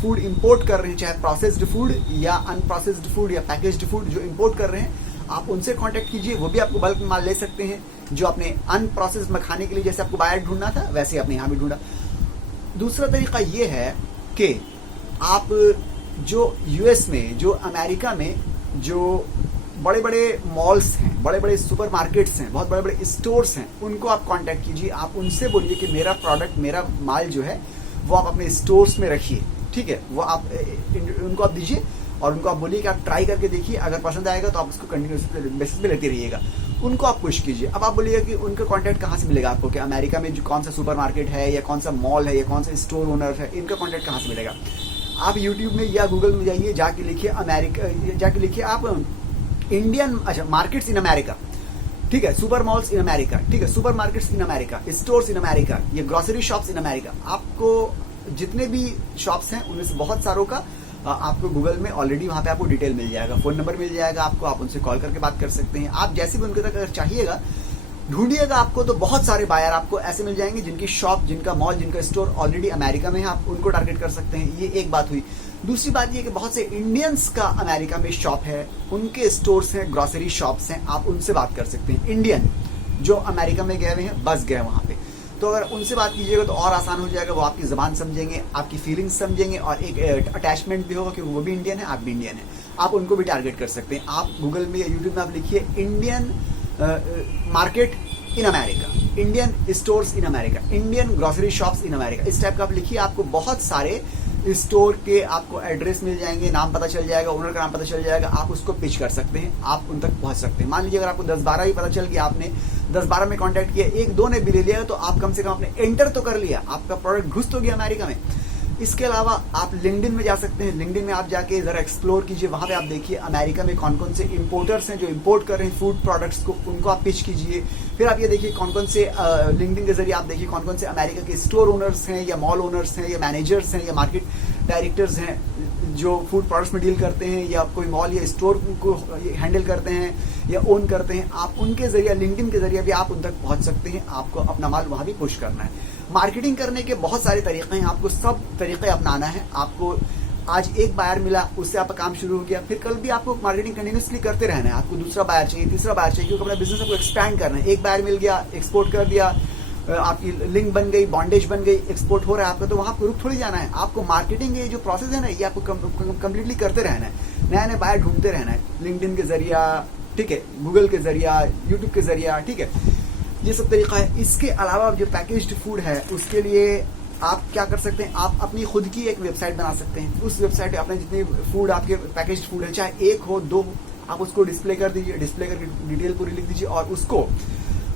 फूड इंपोर्ट कर रहे हैं, चाहे प्रोसेस्ड फूड या अनप्रोसेस्ड फूड या पैकेज्ड फूड जो इंपोर्ट कर रहे हैं, आप उनसे कांटेक्ट कीजिए, वो भी आपको बल्क में माल ले सकते हैं। जो आपने अनप्रोसेस्ड में खाने के लिए जैसे आपको बायर ढूंढना था, वैसे आपने यहाँ भी ढूंढा। दूसरा तरीका ये है कि आप जो यूएस में, जो अमेरिका में जो बड़े बड़े मॉल्स हैं, बड़े बड़े सुपर मार्केट्स हैं, बहुत बड़े बड़े स्टोर्स हैं, उनको आप कांटेक्ट कीजिए। आप उनसे बोलिए कि मेरा प्रोडक्ट, मेरा माल जो है वो आप अपने स्टोर्स में रखिए, ठीक है, वो आप उनको आप दीजिए और उनको आप बोलिए कि आप ट्राई करके देखिए, अगर पसंद आएगा तो आप उसको कंटिन्यूस बेसिस पे लेते रहिएगा। उनको आप पुश कीजिए। अब आप बोलिएगा कि उनका कॉन्टैक्ट कहाँ से मिलेगा आपको, कि अमेरिका में जो कौन सा सुपर मार्केट है या कौन सा मॉल है या कौन सा स्टोर ओनर है, इनका कॉन्टैक्ट कहाँ से मिलेगा? आप यूट्यूब में या गूगल में जाइए, जाके लिखिए अमेरिका, जाके लिखिए आप इंडियन, अच्छा, मार्केट्स इन अमेरिका, ठीक है, सुपर मॉल्स इन अमेरिका, ठीक है, super markets in America, stores in America, ये ग्रोसरी शॉप्स इन अमेरिका। आपको जितने भी शॉप्स हैं उनमें से बहुत सारों का आपको गूगल में ऑलरेडी वहाँ पे आपको डिटेल मिल जाएगा, फोन नंबर मिल जाएगा आपको, आप उनसे कॉल करके बात कर सकते हैं। आप जैसे भी उनके तक अगर चाहिएगा ढूंढिएगा आपको, तो बहुत सारे बायर आपको ऐसे मिल जाएंगे जिनकी शॉप, जिनका मॉल, जिनका स्टोर ऑलरेडी अमेरिका में है, आप उनको टारगेट कर सकते हैं। ये एक बात हुई। दूसरी बात ये कि बहुत से इंडियंस का अमेरिका में शॉप है, उनके स्टोर्स हैं, ग्रोसरी शॉप्स हैं, आप उनसे बात कर सकते हैं। इंडियन जो अमेरिका में गए हुए हैं, बस गए वहाँ पे, तो अगर उनसे बात कीजिएगा तो और आसान हो जाएगा। वो आपकी ज़बान समझेंगे, आपकी फीलिंग्स समझेंगे, और एक अटैचमेंट भी होगा कि वो भी इंडियन है, आप भी इंडियन है। आप उनको भी टारगेट कर सकते हैं। आप गूगल में या यूट्यूब में आप लिखिए Indian market in America, Indian stores in America, Indian grocery shops in America, इस टाइप का आप लिखिए, आपको बहुत सारे स्टोर के आपको एड्रेस मिल जाएंगे, नाम पता चल जाएगा, ओनर का नाम पता चल जाएगा, आप उसको पिच कर सकते हैं, आप उन तक पहुंच सकते हैं। मान लीजिए अगर आपको 10-12 ही पता चल गया, आपने 10-12 में कांटेक्ट किया, 1-2 ने भी ले लिया, तो आप कम से कम आपने एंटर तो कर लिया, आपका प्रोडक्ट घुस तो गया अमेरिका में। इसके अलावा आप लिंक्डइन में जा सकते हैं। लिंक्डइन में आप जाके जरा एक्सप्लोर कीजिए, वहां पे आप देखिए अमेरिका में कौन कौन से इंपोर्टर्स हैं जो इंपोर्ट कर रहे हैं फूड प्रोडक्ट्स को, उनको आप पिच कीजिए। फिर आप ये देखिए कौन कौन से लिंक्डइन के जरिए आप देखिए कौन कौन से अमेरिका के स्टोर ओनर्स हैं या मॉल ओनर्स हैं या मैनेजर्स हैं या मार्केट डायरेक्टर्स हैं जो फूड प्रोडक्ट्स में डील करते हैं या कोई मॉल या स्टोर को हैंडल करते हैं या ओन करते हैं। आप उनके जरिए लिंक्डइन के जरिए भी आप उन तक पहुंच सकते हैं। आपको अपना माल वहां भी पुश करना है। मार्केटिंग करने के बहुत सारे तरीके हैं, आपको सब तरीके अपनाना है। आपको आज एक बायर मिला, उससे आपका काम शुरू हो गया, फिर कल भी आपको मार्केटिंग कंटिन्यूसली करते रहना है। आपको दूसरा बायर चाहिए, तीसरा बायर चाहिए, क्योंकि अपना बिजनेस को एक्सपैंड करना है। एक बायर मिल गया, एक्सपोर्ट कर दिया, आपकी लिंक बन गई, बॉन्डेज बन गई, एक्सपोर्ट हो रहा है आपका, तो वहां आपको रुक थोड़ी जाना है। आपको मार्केटिंग ये जो प्रोसेस है ना, ये आपको कंप्लीटली करते रहना है। नया नया बायर ढूंढते रहना है, लिंक्डइन के जरिया, ठीक है, गूगल के जरिया, यूट्यूब के जरिया, ठीक है, ये सब तरीका है। इसके अलावा जो पैकेज्ड फूड है उसके लिए आप क्या कर सकते हैं, आप अपनी खुद की एक वेबसाइट बना सकते हैं। उस वेबसाइट पे अपने जितने फूड आपके पैकेज्ड फूड है, चाहे 1 हो 2, आप उसको डिस्प्ले कर दीजिए, डिस्प्ले करके डिटेल पूरी लिख दीजिए और उसको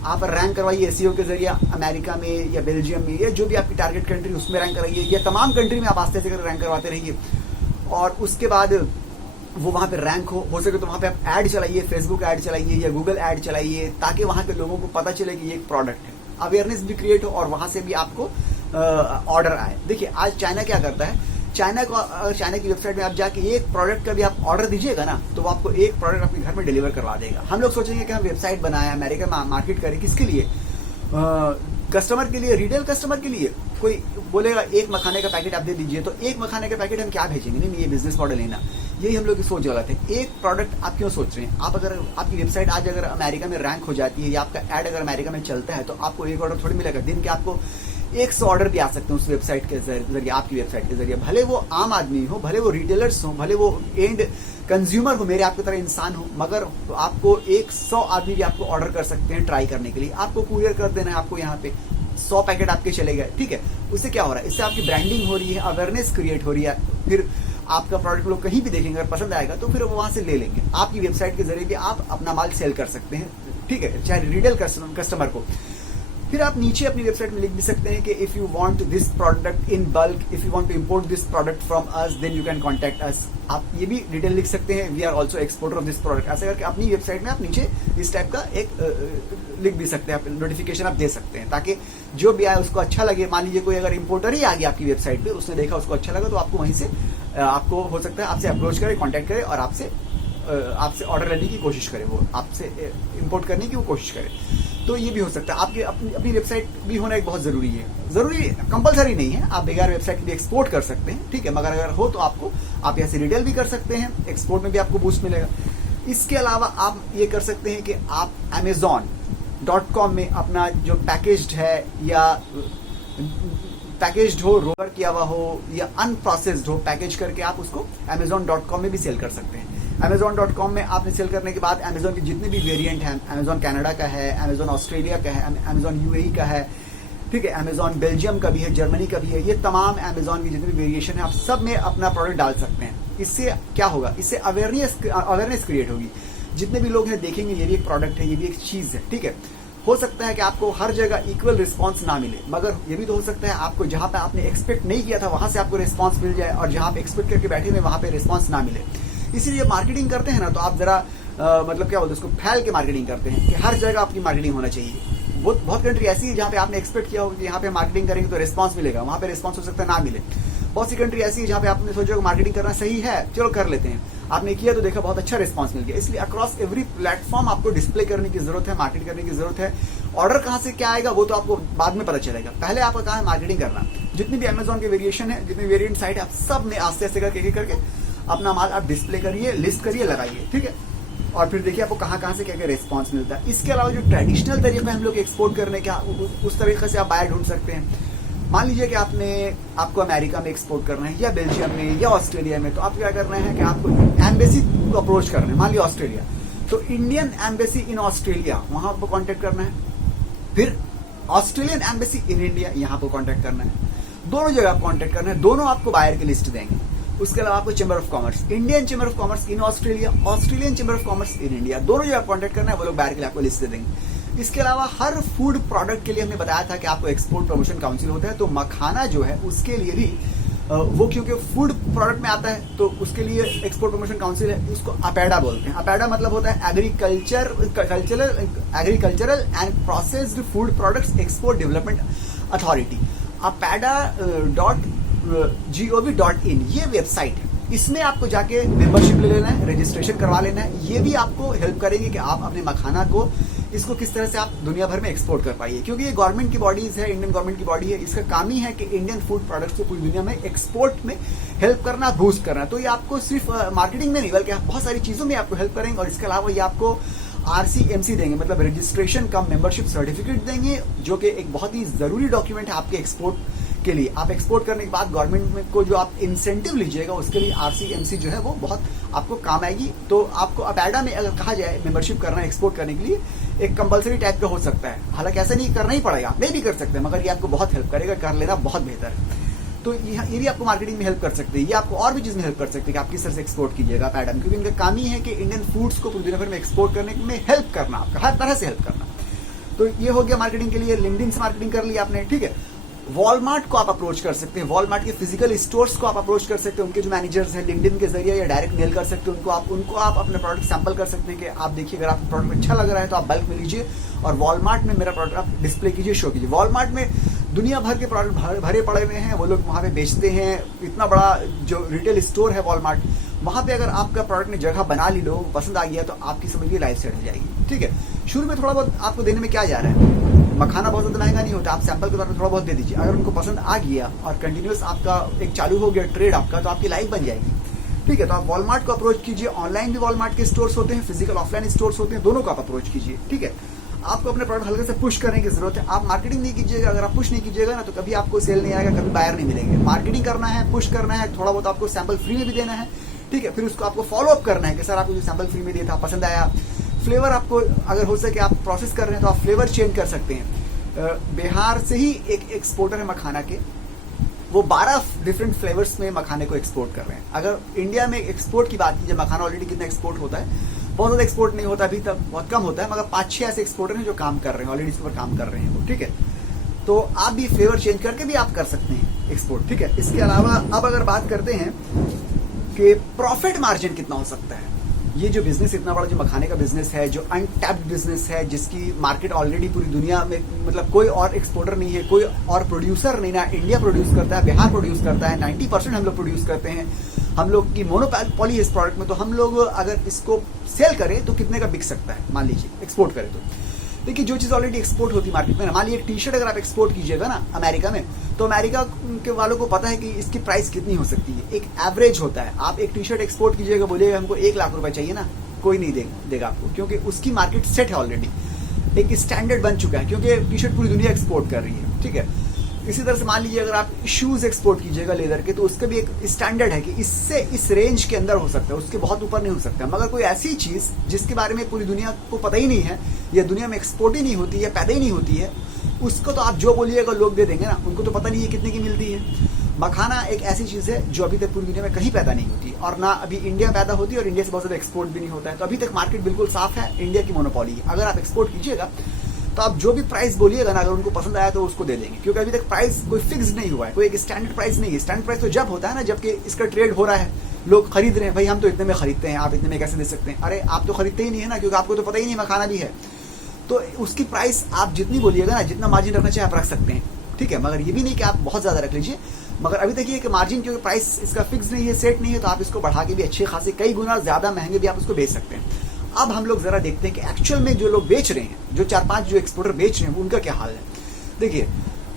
आप रैंक करवाइए एसईओ के जरिए अमेरिका में या बेल्जियम में या जो भी आपकी टारगेट कंट्री उसमें रैंक कराइए, या तमाम कंट्री में आप आस्ते आस्ते रैंक करवाते रहिए। और उसके बाद वो वहाँ पे रैंक हो सके तो वहाँ पे आप ऐड चलाइए, फेसबुक ऐड चलाइए या गूगल ऐड चलाइए, ताकि वहाँ के लोगों को पता चले कि ये एक प्रोडक्ट है, अवेयरनेस भी क्रिएट हो और वहाँ से भी आपको ऑर्डर आए। देखिए आज चाइना क्या करता है, चाइना की वेबसाइट में आप जाके एक प्रोडक्ट का भी आप ऑर्डर दीजिएगा ना, तो वो आपको एक प्रोडक्ट आपके घर में डिलीवर करवा देगा। हम लोग सोचेंगे कि हम वेबसाइट बनाए, अमेरिका में मार्केट करें, किसके लिए? कस्टमर के लिए, रिटेल कस्टमर के लिए। कोई बोलेगा एक मखाने का पैकेट आप दे दीजिए, तो एक मखाने का पैकेट हम क्या भेजेंगे? नहीं, ये बिजनेस मॉडल है ना। यही हम लोग की सोच गलत है। एक प्रोडक्ट आप क्यों सोच रहे हैं? आप अगर आपकी वेबसाइट आज अगर अमेरिका में रैंक हो जाती है या आपका ऐड अगर अमेरिका में चलता है, तो आपको एक ऑर्डर थोड़ी मिलेगा, दिन के आपको 100 ऑर्डर भी आ सकते हैं उस वेबसाइट के जरिए, आपकी वेबसाइट के जरिए। भले वो आम आदमी हो, भले वो रिटेलर्स हो, भले वो एंड कंज्यूमर हो, मेरे आपकी तरह इंसान हो, मगर आपको 100 आदमी भी आपको ऑर्डर कर सकते हैं ट्राई करने के लिए। आपको कुरियर कर देना है, आपको यहाँ पे 100 पैकेट आपके चले गए, ठीक है। उससे क्या हो रहा है? इससे आपकी ब्रांडिंग हो रही है, अवेयरनेस क्रिएट हो रही है। फिर आपका प्रोडक्ट लोग कहीं भी देखेंगे, अगर पसंद आएगा तो फिर वो वहां से ले लेंगे। आपकी वेबसाइट के जरिए भी आप अपना माल सेल कर सकते हैं, ठीक है, चाहे रिटेल कस्टमर को। फिर आप नीचे अपनी वेबसाइट में लिख भी सकते हैं कि if you want this product in bulk, if you want to import this product from us, then you can contact us. आप ये भी डिटेल लिख सकते हैं, we are also exporter of this product. ऐसे करके अपनी वेबसाइट में आप नीचे इस टाइप का एक लिख भी सकते हैं, नोटिफिकेशन आप दे सकते हैं, ताकि जो भी आए उसको अच्छा लगे। मान लीजिए कोई अगर इंपोर्टर ही आ गया आपकी वेबसाइट पे, उसने देखा उसको अच्छा लगा, तो आपको वहीं से आपको हो सकता है आपसे अप्रोच करे, कॉन्टैक्ट करे और आपसे ऑर्डर लेने की कोशिश करे, वो आपसे इंपोर्ट करने की वो कोशिश करे। तो ये भी हो सकता है। आपकी अपनी वेबसाइट भी होना एक बहुत जरूरी है, जरूरी कंपलसरी नहीं है, आप बगैर वेबसाइट भी एक्सपोर्ट कर सकते हैं, ठीक है, मगर अगर हो तो आप यहाँ से रिटेल भी कर सकते हैं, एक्सपोर्ट में भी आपको बूस्ट मिलेगा। इसके अलावा आप ये कर सकते हैं कि आप Amazon.com में अपना जो पैकेज्ड है या पैकेज्ड हो, रोलर किया हुआ हो या अनप्रोसेस्ड हो, पैकेज करके आप उसको Amazon.com में भी सेल कर सकते हैं। Amazon.com में आपने सेल करने के बाद Amazon के जितने भी वेरिएंट हैं, Amazon कनाडा का है, Amazon ऑस्ट्रेलिया का है, Amazon UAE का है, ठीक है, Amazon बेल्जियम का भी है, जर्मनी का भी है, ये तमाम Amazon की जितने भी वेरिएशन है, आप सब में अपना प्रोडक्ट डाल सकते हैं। इससे क्या होगा? इससे अवेयरनेस क्रिएट होगी। जितने भी लोग हैं देखेंगे ये भी एक प्रोडक्ट है, ये भी एक चीज है, ठीक है। हो सकता है कि आपको हर जगह इक्वल रिस्पांस ना मिले, मगर ये भी तो हो सकता है आपको जहां पे आपने एक्सपेक्ट नहीं किया था वहां से आपको रिस्पांस मिल जाए, और जहां पे एक्सपेक्ट करके बैठे हुए वहां पे रिस्पांस ना मिले। इसीलिए मार्केटिंग करते हैं ना, तो आप जरा मतलब क्या बोलते हैं उसको, फैल के मार्केटिंग करते हैं कि हर जगह आपकी मार्केटिंग होना चाहिए। बहुत कंट्री ऐसी है जहाँ पे आपने एक्सपेक्ट किया होगा कि यहाँ पे मार्केटिंग करेंगे तो रिस्पांस मिलेगा, वहां पे रिस्पांस हो सकता है ना मिले। बहुत सी कंट्री ऐसी है जहाँ पे आपने सोचा कि मार्केटिंग करना सही है, चलो कर लेते हैं, आपने किया तो देखा बहुत अच्छा रिस्पांस मिल गया। इसलिए अक्रॉस एवरी प्लेटफॉर्म आपको डिस्प्ले करने की जरूरत है, मार्केट करने की जरूरत है। ऑर्डर कहाँ से क्या आएगा वो तो आपको बाद में पता चलेगा, पहले आपका कहाँ है मार्केटिंग करना। जितनी भी Amazon के वेरिएशन है, जितनी वेरिएंट साइट है, आप सब में आस्ते आस्ते करके अपना माल आप डिस्प्ले करिए, लिस्ट करिए, लगाइए, ठीक है। और फिर देखिए आपको कहाँ कहाँ से क्या क्या रिस्पांस मिलता है। इसके अलावा जो ट्रेडिशनल तरीका हम लोग एक्सपोर्ट करने का, उस तरीके से आप बायर ढूंढ सकते हैं। मान लीजिए कि आपको अमेरिका में एक्सपोर्ट करना है या बेल्जियम में या ऑस्ट्रेलिया में, तो आप क्या करना है कि आपको एम्बेसी को अप्रोच करना है। मान लिया ऑस्ट्रेलिया, तो इंडियन एम्बेसी इन ऑस्ट्रेलिया, वहां आपको कॉन्टेक्ट करना है। फिर ऑस्ट्रेलियन एम्बेसी इन इंडिया, यहाँ पर कॉन्टेक्ट करना है। दोनों जगह आप कॉन्टेक्ट करना है, दोनों आपको बायर की लिस्ट देंगे। उसके अलावा आपको chamber of commerce, Indian chamber of commerce in Australia, Australian chamber of commerce in India, दोनों जगह कॉन्टेक्ट करना है, वो लोग बायर के लिए आपको लिस्ट दे देंगे। इसके अलावा हर फूड प्रोडक्ट के लिए हमने बताया था कि आपको एक्सपोर्ट प्रमोशन काउंसिल होता है, तो मखाना जो है उसके लिए भी वो क्योंकि फूड प्रोडक्ट में आता है तो उसके लिए एक्सपोर्ट प्रमोशन काउंसिल है, उसको अपेडा बोलते हैं। अपेडा मतलब होता है agricultural and processed food products export development authority, apada.gov.in ये वेबसाइट है। इसमें आपको जाके मेंबरशिप ले लेना है, रजिस्ट्रेशन करवा लेना है। ये भी आपको हेल्प करेंगे कि आप अपने मखाना को इसको किस तरह से आप दुनिया भर में एक्सपोर्ट कर पाइए, क्योंकि ये गवर्नमेंट की बॉडीज है, इंडियन गवर्नमेंट की बॉडी है। इसका काम ही है कि इंडियन फूड प्रोडक्ट्स को पूरी दुनिया में एक्सपोर्ट में हेल्प करना, बूस्ट करना। तो ये आपको सिर्फ मार्केटिंग में नहीं बल्कि बहुत सारी चीजों में आपको हेल्प करेंगे। और इसके अलावा ये आपको RCMC देंगे, मतलब रजिस्ट्रेशन कम मेंबरशिप सर्टिफिकेट देंगे, जो कि एक बहुत ही जरूरी डॉक्यूमेंट है आपके एक्सपोर्ट के लिए। आप एक्सपोर्ट करने के बाद गवर्नमेंट में को जो आप इंसेंटिव लीजिएगा उसके लिए RCMC जो है वो बहुत आपको काम आएगी। तो आपको अपेडा में अगर कहा जाए मेंबरशिप करना एक्सपोर्ट करने के लिए, एक कंपलसरी टाइप का हो सकता है। हालांकि ऐसा नहीं करना ही पड़ेगा, नहीं भी कर सकते हैं, मगर ये आपको बहुत हेल्प करेगा, कर लेना बहुत बेहतर है। तो ये भी आपको मार्केटिंग में हेल्प कर सकते हैं, ये आपको और भी चीज में हेल्प कर सकते हैं कि आप किस तरह से एक्सपोर्ट कीजिएगा अपेडा में, क्योंकि इनका काम ही है कि इंडियन फूड्स को पूरी दुनिया भर में एक्सपोर्ट करने में हेल्प करना, आपका हर तरह से हेल्प करना। तो ये हो गया मार्केटिंग के लिए। लिंक्डइन से मार्केटिंग कर लिया आपने, ठीक है। वॉलमार्ट को आप अप्रोच कर सकते हैं, वॉलमार्ट के फिजिकल स्टोर्स को आप अप्रोच कर सकते हैं, उनके जो मैनेजर्स हैं लिंक्डइन के जरिए या डायरेक्ट मेल कर सकते हैं उनको आप अपने प्रोडक्ट सैंपल कर सकते हैं कि आप देखिए अगर आपका प्रोडक्ट अच्छा लग रहा है तो आप बल्क में लीजिए और वॉलमार्ट में मेरा प्रोडक्ट आप डिस्प्ले कीजिए, शो कीजिए। वॉलमार्ट में दुनिया भर के प्रोडक्ट भरे पड़े हुए हैं, वो लोग वहाँ पे बेचते हैं। इतना बड़ा जो रिटेल स्टोर है वॉलमार्ट, वहाँ पे अगर आपका प्रोडक्ट ने जगह बना ली, लोगों को पसंद आ गया तो आपकी समझिए लाइफ सेट हो जाएगी, ठीक है। शुरू में थोड़ा बहुत आपको देने में क्या जा रहा है, मखाना बहुत ज्यादा महंगा नहीं होता, आप सैंपल के तौर पर थोड़ा बहुत दे दीजिए। अगर उनको पसंद आ गया और कंटिन्यूस आपका एक चालू हो गया ट्रेड आपका, तो आपकी लाइफ बन जाएगी, ठीक है। तो आप वॉलमार्ट को अप्रोच कीजिए। ऑनलाइन भी वॉलमार्ट के स्टोर्स होते हैं, फिजिकल ऑफलाइन स्टोर्स होते हैं, दोनों को आप अप्रोच कीजिए, ठीक है। आपको अपने प्रोडक्ट हल्के से पुश करने की जरूरत है। आप मार्केटिंग नहीं कीजिएगा, अगर आप पुश नहीं कीजिएगा ना तो कभी आपको सेल नहीं आएगा, कभी बायर नहीं मिलेंगे। मार्केटिंग करना है, पुश करना है, थोड़ा बहुत आपको सैंपल फ्री में भी देना है, ठीक है। फिर उसको आपको फॉलो अप करना है कि सर आपको जो सैंपल फ्री में दिया था पसंद आया। फ्लेवर आपको अगर हो सके आप प्रोसेस कर रहे हैं तो आप फ्लेवर चेंज कर सकते हैं। बिहार से ही एक एक्सपोर्टर है मखाना के, वो 12 डिफरेंट फ्लेवर्स में मखाने को एक्सपोर्ट कर रहे हैं। अगर इंडिया में एक्सपोर्ट की बात कीजिए, मखाना ऑलरेडी कितना एक्सपोर्ट होता है, बहुत ज्यादा एक्सपोर्ट नहीं होता, अभी तक बहुत कम होता है, मगर 5-6 ऐसे एक्सपोर्टर हैं जो काम कर रहे हैं, ऑलरेडी इसके ऊपर काम कर रहे हैं वो, ठीक है। तो आप भी फ्लेवर चेंज करके भी आप कर सकते हैं एक्सपोर्ट, ठीक है। इसके अलावा अब अगर बात करते हैं कि प्रॉफिट मार्जिन कितना हो सकता है, ये जो बिजनेस इतना बड़ा जो मखाने का बिजनेस है, जो अनटैप्ड बिजनेस है, जिसकी मार्केट ऑलरेडी पूरी दुनिया में, मतलब कोई और एक्सपोर्टर नहीं है, कोई और प्रोड्यूसर नहीं, ना इंडिया प्रोड्यूस करता है, बिहार प्रोड्यूस करता है, 90% हम लोग प्रोड्यूस करते हैं, हम लोग की मोनोपोली है इस प्रोडक्ट में। तो हम लोग अगर इसको सेल करें तो कितने का बिक सकता है, मान लीजिए एक्सपोर्ट करें तो। देखिए जो चीज ऑलरेडी एक्सपोर्ट होती है मार्केट में ना, मान लीजिए टी शर्ट अगर आप एक्सपोर्ट कीजिएगा ना अमेरिका में, तो अमेरिका के वालों को पता है कि इसकी प्राइस कितनी हो सकती है, एक एवरेज होता है। आप एक टी शर्ट एक्सपोर्ट कीजिएगा, बोलिएगा हमको 1 लाख रुपए चाहिए ना, कोई नहीं देगा आपको, क्योंकि उसकी मार्केट सेट है ऑलरेडी, एक स्टैंडर्ड बन चुका है, क्योंकि टी शर्ट पूरी दुनिया एक्सपोर्ट कर रही है, ठीक है। इसी तरह से मान लीजिए अगर आप शूज एक्सपोर्ट कीजिएगा लेदर के, तो उसका भी एक स्टैंडर्ड है कि इससे इस रेंज के अंदर हो सकता है, उसके बहुत ऊपर नहीं हो सकता। मगर कोई ऐसी चीज जिसके बारे में पूरी दुनिया को पता ही नहीं है, या दुनिया में एक्सपोर्ट ही नहीं होती है, पैदा ही नहीं होती है, उसको तो आप जो बोलिएगा लोग दे देंगे ना, उनको तो पता नहीं है कितने की मिलती है। मखाना एक ऐसी चीज है जो अभी तक पूरी दुनिया में कहीं पैदा नहीं होती, और ना अभी इंडिया पैदा होती है, और इंडिया से बहुत ज्यादा एक्सपोर्ट भी नहीं होता है। तो अभी तक मार्केट बिल्कुल साफ है, इंडिया की मोनोपोली है। अगर आप एक्सपोर्ट कीजिएगा तो आप जो भी प्राइस बोलिएगा ना, अगर उनको पसंद आया तो उसको दे देंगे, क्योंकि अभी तक प्राइस कोई फिक्स नहीं हुआ है, कोई एक स्टैंडर्ड प्राइस नहीं है। स्टैंडर्ड प्राइस तो जब होता है ना जबकि इसका ट्रेड हो रहा है, लोग खरीद रहे हैं, भाई हम तो इतने में खरीदते हैं, आप इतने में कैसे दे सकते हैं। अरे आप तो खरीदते ही नहीं है ना, क्योंकि आपको तो पता ही नहीं मखाना भी है। तो उसकी प्राइस आप जितनी बोलिएगा ना, जितना मार्जिन रखना चाहिए आप रख सकते हैं, ठीक है। मगर ये भी नहीं कि आप बहुत ज्यादा रख लीजिए। मगर अभी तक ये कि मार्जिन, क्योंकि प्राइस इसका फिक्स नहीं है, सेट नहीं है, तो आप इसको बढ़ा के भी अच्छे खासे कई गुना ज्यादा महंगे भी आप उसको बेच सकते हैं। अब हम लोग जरा देखते हैं कि एक्चुअल में जो लोग बेच रहे हैं, जो 4-5 जो एक्सपोर्टर बेच रहे हैं, उनका क्या हाल है। देखिए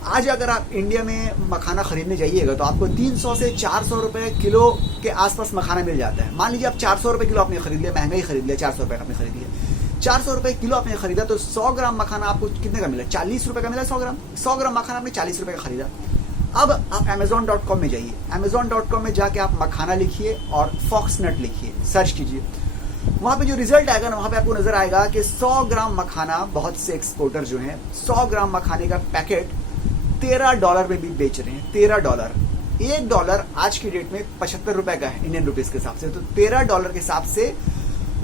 आज अगर आप इंडिया में मखाना खरीदने जाइएगा तो आपको 300 से 400 रुपए किलो के आसपास मखाना मिल जाता है। मान लीजिए आप 400 रुपए किलो आपने खरीद लिया, महंगा ही खरीद लिया, 400 रुपए आपने खरीद लिया, 400 रुपए किलो आपने खरीदा, तो 100 ग्राम मखाना आपको कितने का मिला, 40 रुपए का मिला। 100 ग्राम मखाना आपने 40 रुपए का खरीदा। अब आप Amazon.com में जाइए, Amazon.com में जाके आप मखाना लिखिए और फॉक्सनट लिखिए, सर्च कीजिए। वहां पे जो रिजल्ट आएगा ना, वहां पे आपको नजर आएगा कि 100 ग्राम मखाना, बहुत से एक्सपोर्टर जो हैं 100 ग्राम मखाने का पैकेट $13 में भी बेच रहे हैं। $13, $1 आज की डेट में 75 रुपए का है इंडियन रुपीज के हिसाब से, तो $13 के हिसाब से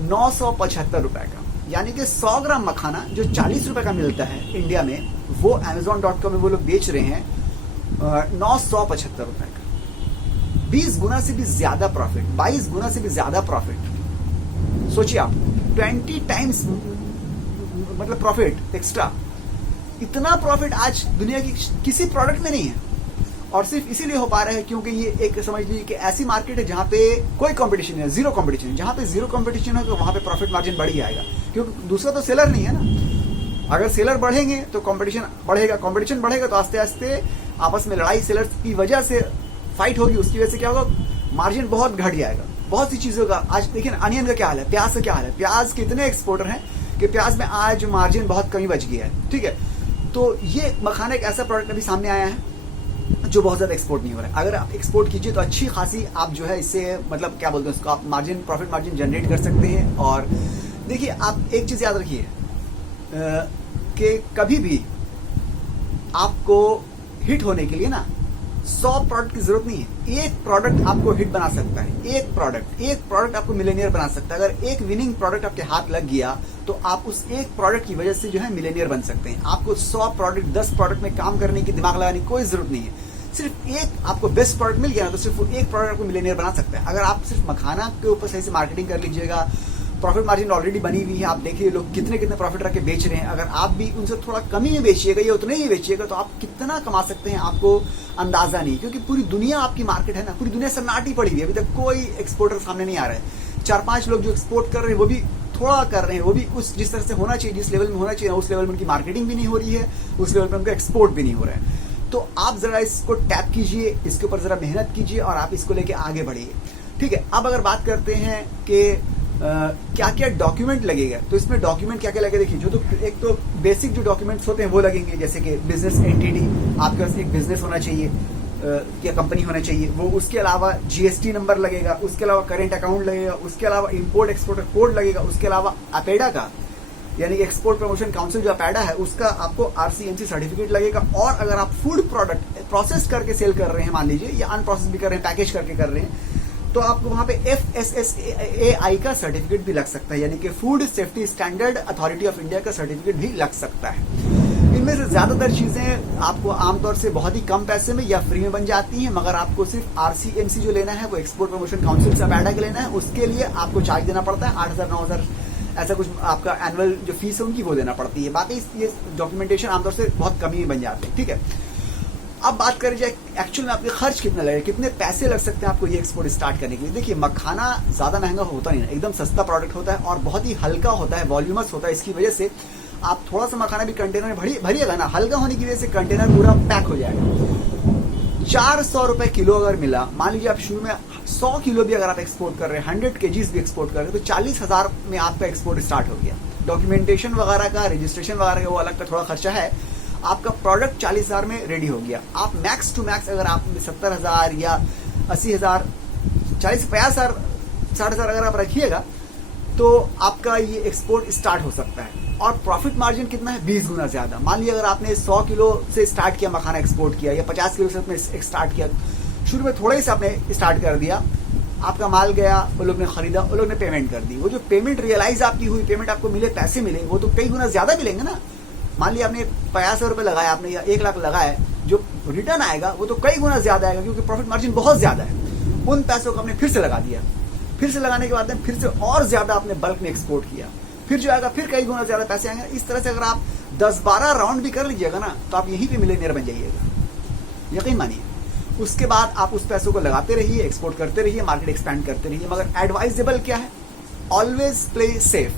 975 रुपए का, यानी कि 100 ग्राम मखाना जो 40 रुपए का मिलता है इंडिया में, वो Amazon.com में वो लोग बेच रहे हैं 975 रुपए का। 20 गुना से भी ज्यादा प्रॉफिट, 22 गुना से भी ज्यादा प्रॉफिट। सोचिए आप, 20 टाइम्स मतलब प्रॉफिट एक्स्ट्रा। इतना प्रॉफिट आज दुनिया की किसी प्रोडक्ट में नहीं है, और सिर्फ इसीलिए हो पा रहा है क्योंकि ये एक समझ लीजिए कि ऐसी मार्केट है जहां पे कोई कंपटीशन है, जीरो कंपटीशन। जहां पे जीरो कंपटीशन है तो वहां पे प्रॉफिट मार्जिन बढ़ ही आएगा, क्योंकि दूसरा तो सेलर नहीं है ना। अगर सेलर बढ़ेंगे तो कंपटीशन बढ़ेगा, कंपटीशन बढ़ेगा तो आस्ते आस्ते आपस में लड़ाई सेलर्स की वजह से फाइट होगी, उसकी वजह से क्या होगा, मार्जिन बहुत घट जाएगा। बहुत सी चीजों का आज देखिए, अनियन का क्या हाल है, प्याज का क्या हाल है। प्याज के इतने एक्सपोर्टर हैं कि प्याज में आज मार्जिन बहुत कमी बच गया है, ठीक है। तो ये मखाना एक ऐसा प्रोडक्ट अभी सामने आया है जो बहुत ज्यादा एक्सपोर्ट नहीं हो रहा है। अगर आप एक्सपोर्ट कीजिए तो अच्छी खासी आप जो है इससे मतलब क्या बोलते हैं उसको, आप मार्जिन, प्रॉफिट मार्जिन जनरेट कर सकते हैं। और देखिए, आप एक चीज याद रखिए कि कभी भी आपको हिट होने के लिए ना 100 प्रोडक्ट की जरूरत नहीं है। एक प्रोडक्ट आपको हिट बना सकता है, एक प्रोडक्ट आपको मिलेनियर बना सकता है। अगर एक विनिंग प्रोडक्ट आपके हाथ लग गया तो आप उस एक प्रोडक्ट की वजह से जो है मिलेनियर बन सकते हैं। आपको 100 प्रोडक्ट, 10 प्रोडक्ट में काम करने की, दिमाग लगाने की कोई जरूरत नहीं है। सिर्फ एक आपको बेस्ट प्रोडक्ट मिल गया ना, तो सिर्फ वो एक प्रोडक्ट आपको मिलेनियर बना सकता है। अगर आप सिर्फ मखाना के ऊपर सही से मार्केटिंग कर लीजिएगा, प्रॉफिट मार्जिन ऑलरेडी बनी हुई है, आप देखिए लोग कितने कितने प्रॉफिट रख के बेच रहे हैं। अगर आप भी उनसे थोड़ा कमी में बेचिएगा या उतने ही बेचिएगा तो आप कितना कमा सकते हैं आपको अंदाजा नहीं, क्योंकि पूरी दुनिया आपकी मार्केट है ना, पूरी दुनिया सन्नाटी पड़ी हुई है। अभी तक कोई एक्सपोर्टर सामने नहीं आ रहा है। 4-5 लोग जो एक्सपोर्ट कर रहे हैं वो भी थोड़ा कर रहे हैं, वो भी उस जिस तरह से होना चाहिए, जिस लेवल में होना चाहिए उस लेवल में उनकी मार्केटिंग भी नहीं हो रही है, उस लेवल में उनका एक्सपोर्ट भी नहीं हो रहा है। तो आप जरा इसको टैप कीजिए, इसके ऊपर जरा मेहनत कीजिए और आप इसको लेके आगे बढ़िए, ठीक है। अब अगर बात करते हैं कि क्या क्या डॉक्यूमेंट लगेगा, तो इसमें डॉक्यूमेंट क्या क्या लगेगा देखिए। जो तो एक तो बेसिक जो डॉक्यूमेंट्स होते हैं वो लगेंगे, जैसे कि बिजनेस एंटिटी, आपके पास एक बिजनेस होना चाहिए या कंपनी होना चाहिए वो। उसके अलावा जीएसटी नंबर लगेगा, उसके अलावा करेंट अकाउंट लगेगा, उसके अलावा इंपोर्ट एक्सपोर्ट कोड लगेगा, उसके अलावा अपेडा का यानी कि एक्सपोर्ट प्रमोशन काउंसिल जो अपेडा है उसका आपको आरसीएमसी सर्टिफिकेट लगेगा। और अगर आप फूड प्रोडक्ट प्रोसेस करके सेल कर रहे हैं मान लीजिए, या अनप्रोसेस भी कर रहे हैं, पैकेज करके कर रहे हैं, तो आपको वहां पे FSSAI का सर्टिफिकेट भी लग सकता है, यानी कि food safety standard authority of India का सर्टिफिकेट भी लग सकता है। इनमें से ज्यादातर चीजें आपको आमतौर से बहुत ही कम पैसे में या फ्री में बन जाती हैं, मगर आपको सिर्फ आरसीएमसी जो लेना है वो एक्सपोर्ट प्रमोशन काउंसिल से अपेडा के लेना है, उसके लिए आपको चार्ज देना पड़ता है 8,000-9,000 ऐसा कुछ आपका एनुअल जो फीस है उनकी वो देना पड़ती है। बाकी ये डॉक्यूमेंटेशन आमतौर से बहुत कम ही बन जाते हैं, ठीक है। अब बात करें जाए एक्चुअल में आपके खर्च कितना लगेगा, कितने पैसे लग सकते हैं आपको ये एक्सपोर्ट स्टार्ट करने के लिए। देखिए, मखाना ज्यादा महंगा होता नहीं है, एकदम सस्ता प्रोडक्ट होता है और बहुत ही हल्का होता है, वॉल्यूमस होता है। इसकी वजह से आप थोड़ा सा मखाना भी कंटेनर में भरिएगा ना, हल्का होने की वजह से कंटेनर पूरा पैक हो जाएगा। 400 रुपए किलो अगर मिला, मान लीजिए आप शुरू में 100 किलो भी अगर आप एक्सपोर्ट कर रहे हैं, 100 केजीज भी एक्सपोर्ट कर रहे हैं, तो 40,000 में आपका एक्सपोर्ट स्टार्ट हो गया। डॉक्यूमेंटेशन वगैरह का, रजिस्ट्रेशन वगैरह का वो अलग का थोड़ा खर्चा है। आपका प्रोडक्ट 40,000 में रेडी हो गया। आप मैक्स टू मैक्स अगर आप 70,000 या 80,000, 40-50,000, 60,000 अगर आप रखिएगा तो आपका ये एक्सपोर्ट स्टार्ट हो सकता है। और प्रॉफिट मार्जिन कितना है, 20 गुना ज्यादा। मान लिया अगर आपने 100 किलो से स्टार्ट किया मखाना एक्सपोर्ट किया, या 50 किलो से आपने स्टार्ट किया, शुरू में थोड़ा ही से आपने स्टार्ट कर दिया, आपका माल गया, वो लोग ने खरीदा, वो लोग ने पेमेंट कर दी। वो जो पेमेंट रियलाइज आपकी हुई, पेमेंट आपको मिले, पैसे मिले, वो तो कई गुना ज्यादा मिलेंगे ना। मान लिया आपने 50,000 रुपए लगाया आपने, या 1 लाख लगाया, जो रिटर्न आएगा वो तो कई गुना ज्यादा आएगा, क्योंकि प्रॉफिट मार्जिन बहुत ज्यादा है। उन पैसों को आपने फिर से लगा दिया, फिर से लगाने के बाद फिर से और ज्यादा आपने बल्क में एक्सपोर्ट किया, फिर जो आएगा फिर कई गुना ज्यादा पैसे आएंगे। इस तरह से अगर आप 10-12 राउंड भी कर लीजिएगा ना, तो आप यहीं पे मिलेनियर बन जाइएगा, यकीन मानिए। उसके बाद आप उस पैसों को लगाते रहिए, एक्सपोर्ट करते रहिए, मार्केट एक्सपैंड करते रहिए। मगर एडवाइजेबल क्या है, ऑलवेज प्ले सेफ,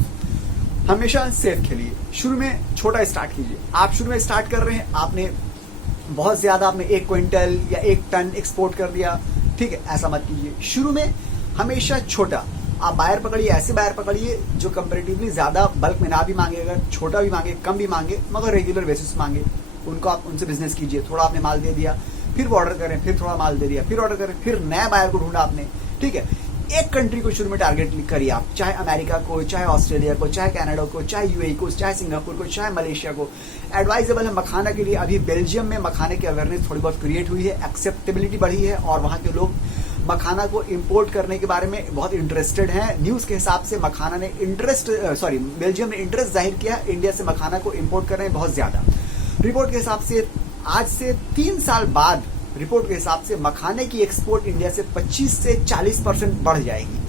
हमेशा सेफ खेलिए। शुरू में छोटा स्टार्ट कीजिए। आप शुरू में स्टार्ट कर रहे हैं, आपने बहुत ज्यादा, आपने 1 क्विंटल या 1 टन एक्सपोर्ट कर दिया, ठीक है, ऐसा मत कीजिए। शुरू में हमेशा छोटा आप बायर पकड़िए, ऐसे बायर पकड़िए जो कंपेरेटिवली ज्यादा बल्क में ना भी मांगे, अगर छोटा भी मांगे, कम भी मांगे, मगर रेगुलर बेसिस मांगे, उनको आप उनसे बिजनेस कीजिए। थोड़ा आपने माल दे दिया, फिर ऑर्डर करें, फिर थोड़ा माल दे दिया, फिर ऑर्डर करें, फिर नया बायर को ढूंढा आपने, ठीक है। एक कंट्री को शुरू में टारगेट करिए आप, चाहे अमेरिका को, चाहे ऑस्ट्रेलिया को, चाहे कनाडा को, चाहे यूएई को, चाहे सिंगापुर को, चाहे मलेशिया को। एडवाइजेबल है मखाना के लिए। अभी बेल्जियम में मखाने की अवेयरनेस थोड़ी बहुत क्रिएट हुई है, एक्सेप्टेबिलिटी बढ़ी है और वहाँ के लोग मखाना को इंपोर्ट करने के बारे में बहुत इंटरेस्टेड हैं। न्यूज के हिसाब से मखाना ने बेल्जियम ने इंटरेस्ट जाहिर किया इंडिया से मखाना को इंपोर्ट करने में बहुत ज्यादा। रिपोर्ट के हिसाब से आज से 3 साल बाद रिपोर्ट के हिसाब से मखाने की एक्सपोर्ट इंडिया से 25 से 40% बढ़ जाएगी।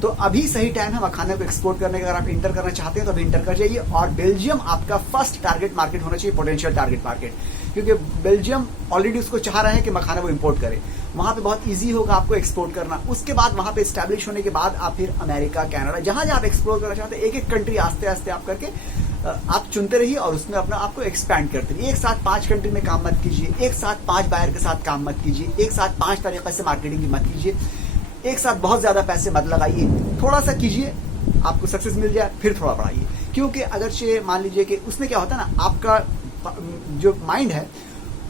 तो अभी सही टाइम है मखाने को एक्सपोर्ट करने का। अगर आप इंटर करना चाहते हैं तो अभी इंटर कर जाइए। और बेल्जियम आपका फर्स्ट टारगेट मार्केट होना चाहिए, पोटेंशियल टारगेट मार्केट, क्योंकि बेल्जियम ऑलरेडी उसको चाह रहा है कि मखाना वो इंपोर्ट करे। वहां पे बहुत इजी होगा आपको एक्सपोर्ट करना। उसके बाद वहां पे स्टैब्लिश होने के बाद आप फिर अमेरिका, कनाडा, जहां जहां आप एक्सप्लोर करना चाहते हैं, एक एक कंट्री आस्ते आस्ते आप करके आप चुनते रहिए और उसमें अपना आपको एक्सपैंड करते रहिए। एक साथ 5 कंट्री में काम मत कीजिए, एक साथ 5 बायर के साथ काम मत कीजिए, एक साथ 5 तरीके से मार्केटिंग की मत कीजिए, एक साथ बहुत ज्यादा पैसे मत लगाइए। थोड़ा सा कीजिए, आपको सक्सेस मिल जाए फिर थोड़ा बढ़ाइए। क्योंकि अगर मान लीजिए कि उसमें क्या होता है ना, आपका जो माइंड है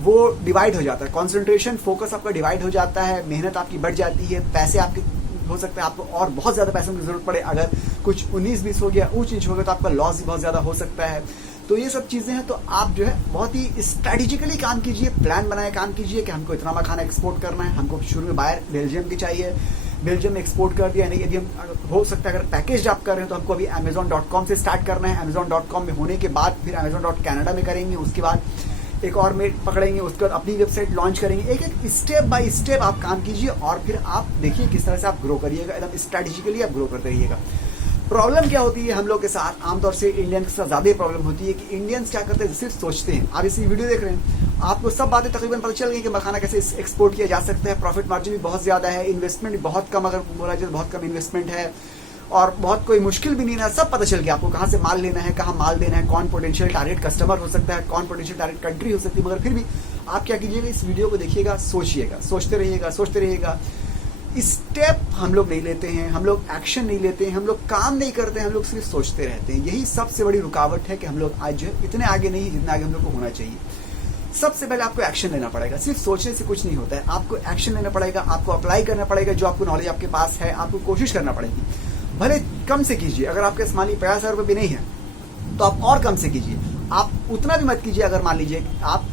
वो डिवाइड हो जाता है, कॉन्सेंट्रेशन फोकस आपका डिवाइड हो जाता है, मेहनत आपकी बढ़ जाती है, पैसे आपके हो सकता है आपको और बहुत ज्यादा पैसों की जरूरत पड़े। अगर कुछ 19-20 हो गया, ऊंच नीच हो गया तो आपका लॉस भी बहुत ज्यादा हो सकता है। तो ये सब चीजें हैं। तो आप जो है बहुत ही स्ट्रेटेजिकली काम कीजिए, प्लान बनाए काम कीजिए कि हमको इतना मखाना एक्सपोर्ट करना है। हमको शुरू में बायर बेल्जियम की चाहिए, बेल्जियम में एक्सपोर्ट कर दिया। यानी यदि हम हो सकता है अगर पैकेज आप कर रहे हैं तो हमको अभी Amazon.com से स्टार्ट करना है। Amazon.com में होने के बाद फिर Amazon.Canada में करेंगे, उसके बाद एक और में पकड़ेंगे, उसके बाद अपनी वेबसाइट लॉन्च करेंगे। एक एक स्टेप बाय स्टेप आप काम कीजिए और फिर आप देखिए किस तरह से आप ग्रो करिएगा। एकदम स्ट्रेटेजिकली आप ग्रो करते रहिएगा। प्रॉब्लम क्या होती है हम लोग के साथ, आमतौर से इंडियंस के साथ ज्यादा प्रॉब्लम होती है कि इंडियंस क्या करते हैं, सिर्फ सोचते हैं। आप इसी वीडियो देख रहे हैं, आपको सब बातें तकरीबन पता चल गई कि मखाना कैसे एक्सपोर्ट किया जा सकता है। प्रॉफिट मार्जिन भी बहुत ज्यादा है, इन्वेस्टमेंट भी बहुत कम, अगर बोला जाए बहुत कम इन्वेस्टमेंट है और बहुत कोई मुश्किल भी नहीं है। सब पता चल गया आपको कहाँ से माल लेना है, कहाँ माल देना है, कौन पोटेंशियल टारगेट कस्टमर हो सकता है, कौन पोटेंशियल टारगेट कंट्री हो सकती है। मगर फिर भी आप क्या कीजिएगा, इस वीडियो को देखिएगा, सोचिएगा, सोचते रहिएगा। स्टेप हम लोग नहीं लेते हैं, हम लोग एक्शन नहीं लेते हैं, हम लोग काम नहीं करते हैं, हम लोग सिर्फ सोचते रहते हैं। यही सबसे बड़ी रुकावट है कि हम लोग आज जो है इतने आगे नहीं जितना आगे हम लोग को होना चाहिए। सबसे पहले आपको एक्शन लेना पड़ेगा। सिर्फ सोचने से कुछ नहीं होता है, आपको एक्शन लेना पड़ेगा, आपको अप्लाई करना पड़ेगा। जो आपको नॉलेज आपके पास है आपको कोशिश करना पड़ेगी, भले कम से कीजिए। अगर आपके मान लीजिए 50,000 रुपये भी नहीं है तो आप और कम से कीजिए। आप उतना भी मत कीजिए। अगर मान लीजिए आप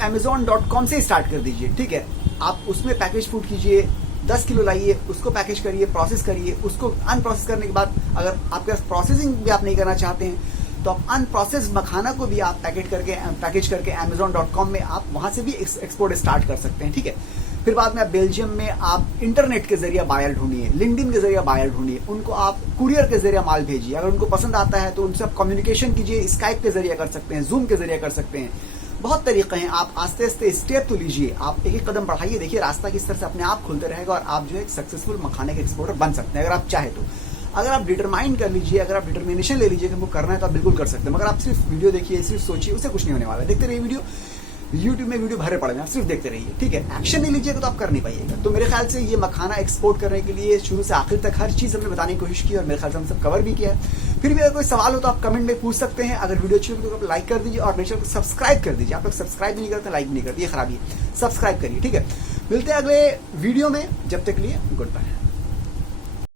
Amazon.com से स्टार्ट कर दीजिए, ठीक है। आप उसमें पैकेज फूड कीजिए, 10 किलो लाइए, उसको पैकेज करिए, प्रोसेस करिए, उसको अनप्रोसेस करने के बाद अगर आपके पास प्रोसेसिंग भी आप नहीं करना चाहते हैं तो आप अनप्रोसेस मखाना को भी आप पैकेज करके Amazon.com में आप वहां से भी एक्सपोर्ट स्टार्ट कर सकते हैं, ठीक है। फिर बाद में बेल्जियम में आप इंटरनेट के जरिए बायर ढूंढिए, लिंक्डइन के जरिए बायर ढूंढिए, उनको आप कुरियर के जरिए माल भेजिए। अगर उनको पसंद आता है तो उनसे आप कम्युनिकेशन कीजिए, स्काइप के जरिए कर सकते हैं, जूम के जरिए कर सकते हैं। बहुत तरीके हैं। आप आस्ते आस्ते स्टेप तो लीजिए, आप एक एक कदम बढ़ाइए, देखिए रास्ता किस तरह से अपने आप खुलते रहेगा और आप जो है सक्सेसफुल मखाने के एक्सपोर्टर बन सकते हैं अगर आप चाहे तो। अगर आप डिटरमाइन कर लीजिए, अगर आप डिटर्मिनेशन ले लीजिए कि हमको करना है तो आप बिल्कुल कर सकते हैं। मगर आप सिर्फ वीडियो देखिए, सिर्फ सोचिए, उससे कुछ नहीं होने वाला। देखते रहिए वीडियो, यूट्यूब में वीडियो भरे पड़े हैं, आप सिर्फ देखते रहिए, ठीक है। एक्शन नहीं लीजिएगा तो आप कर नहीं पाइएगा। तो मेरे ख्याल से ये मखाना एक्सपोर्ट करने के लिए शुरू से आखिर तक हर चीज़ हमने बताने की कोशिश की और मेरे ख्याल से हम सब कवर भी किया है। फिर भी अगर कोई सवाल हो तो आप कमेंट में पूछ सकते हैं। अगर वीडियो अच्छी हो तो आप लाइक कर दीजिए और मेरे चैनल को सब्सक्राइब कर दीजिए। आप लोग सब्सक्राइब नहीं करते, लाइक नहीं करते, ये खराबी है। सब्सक्राइब करिए, ठीक है। मिलते हैं अगले वीडियो में, जब तक के लिए गुड बाय।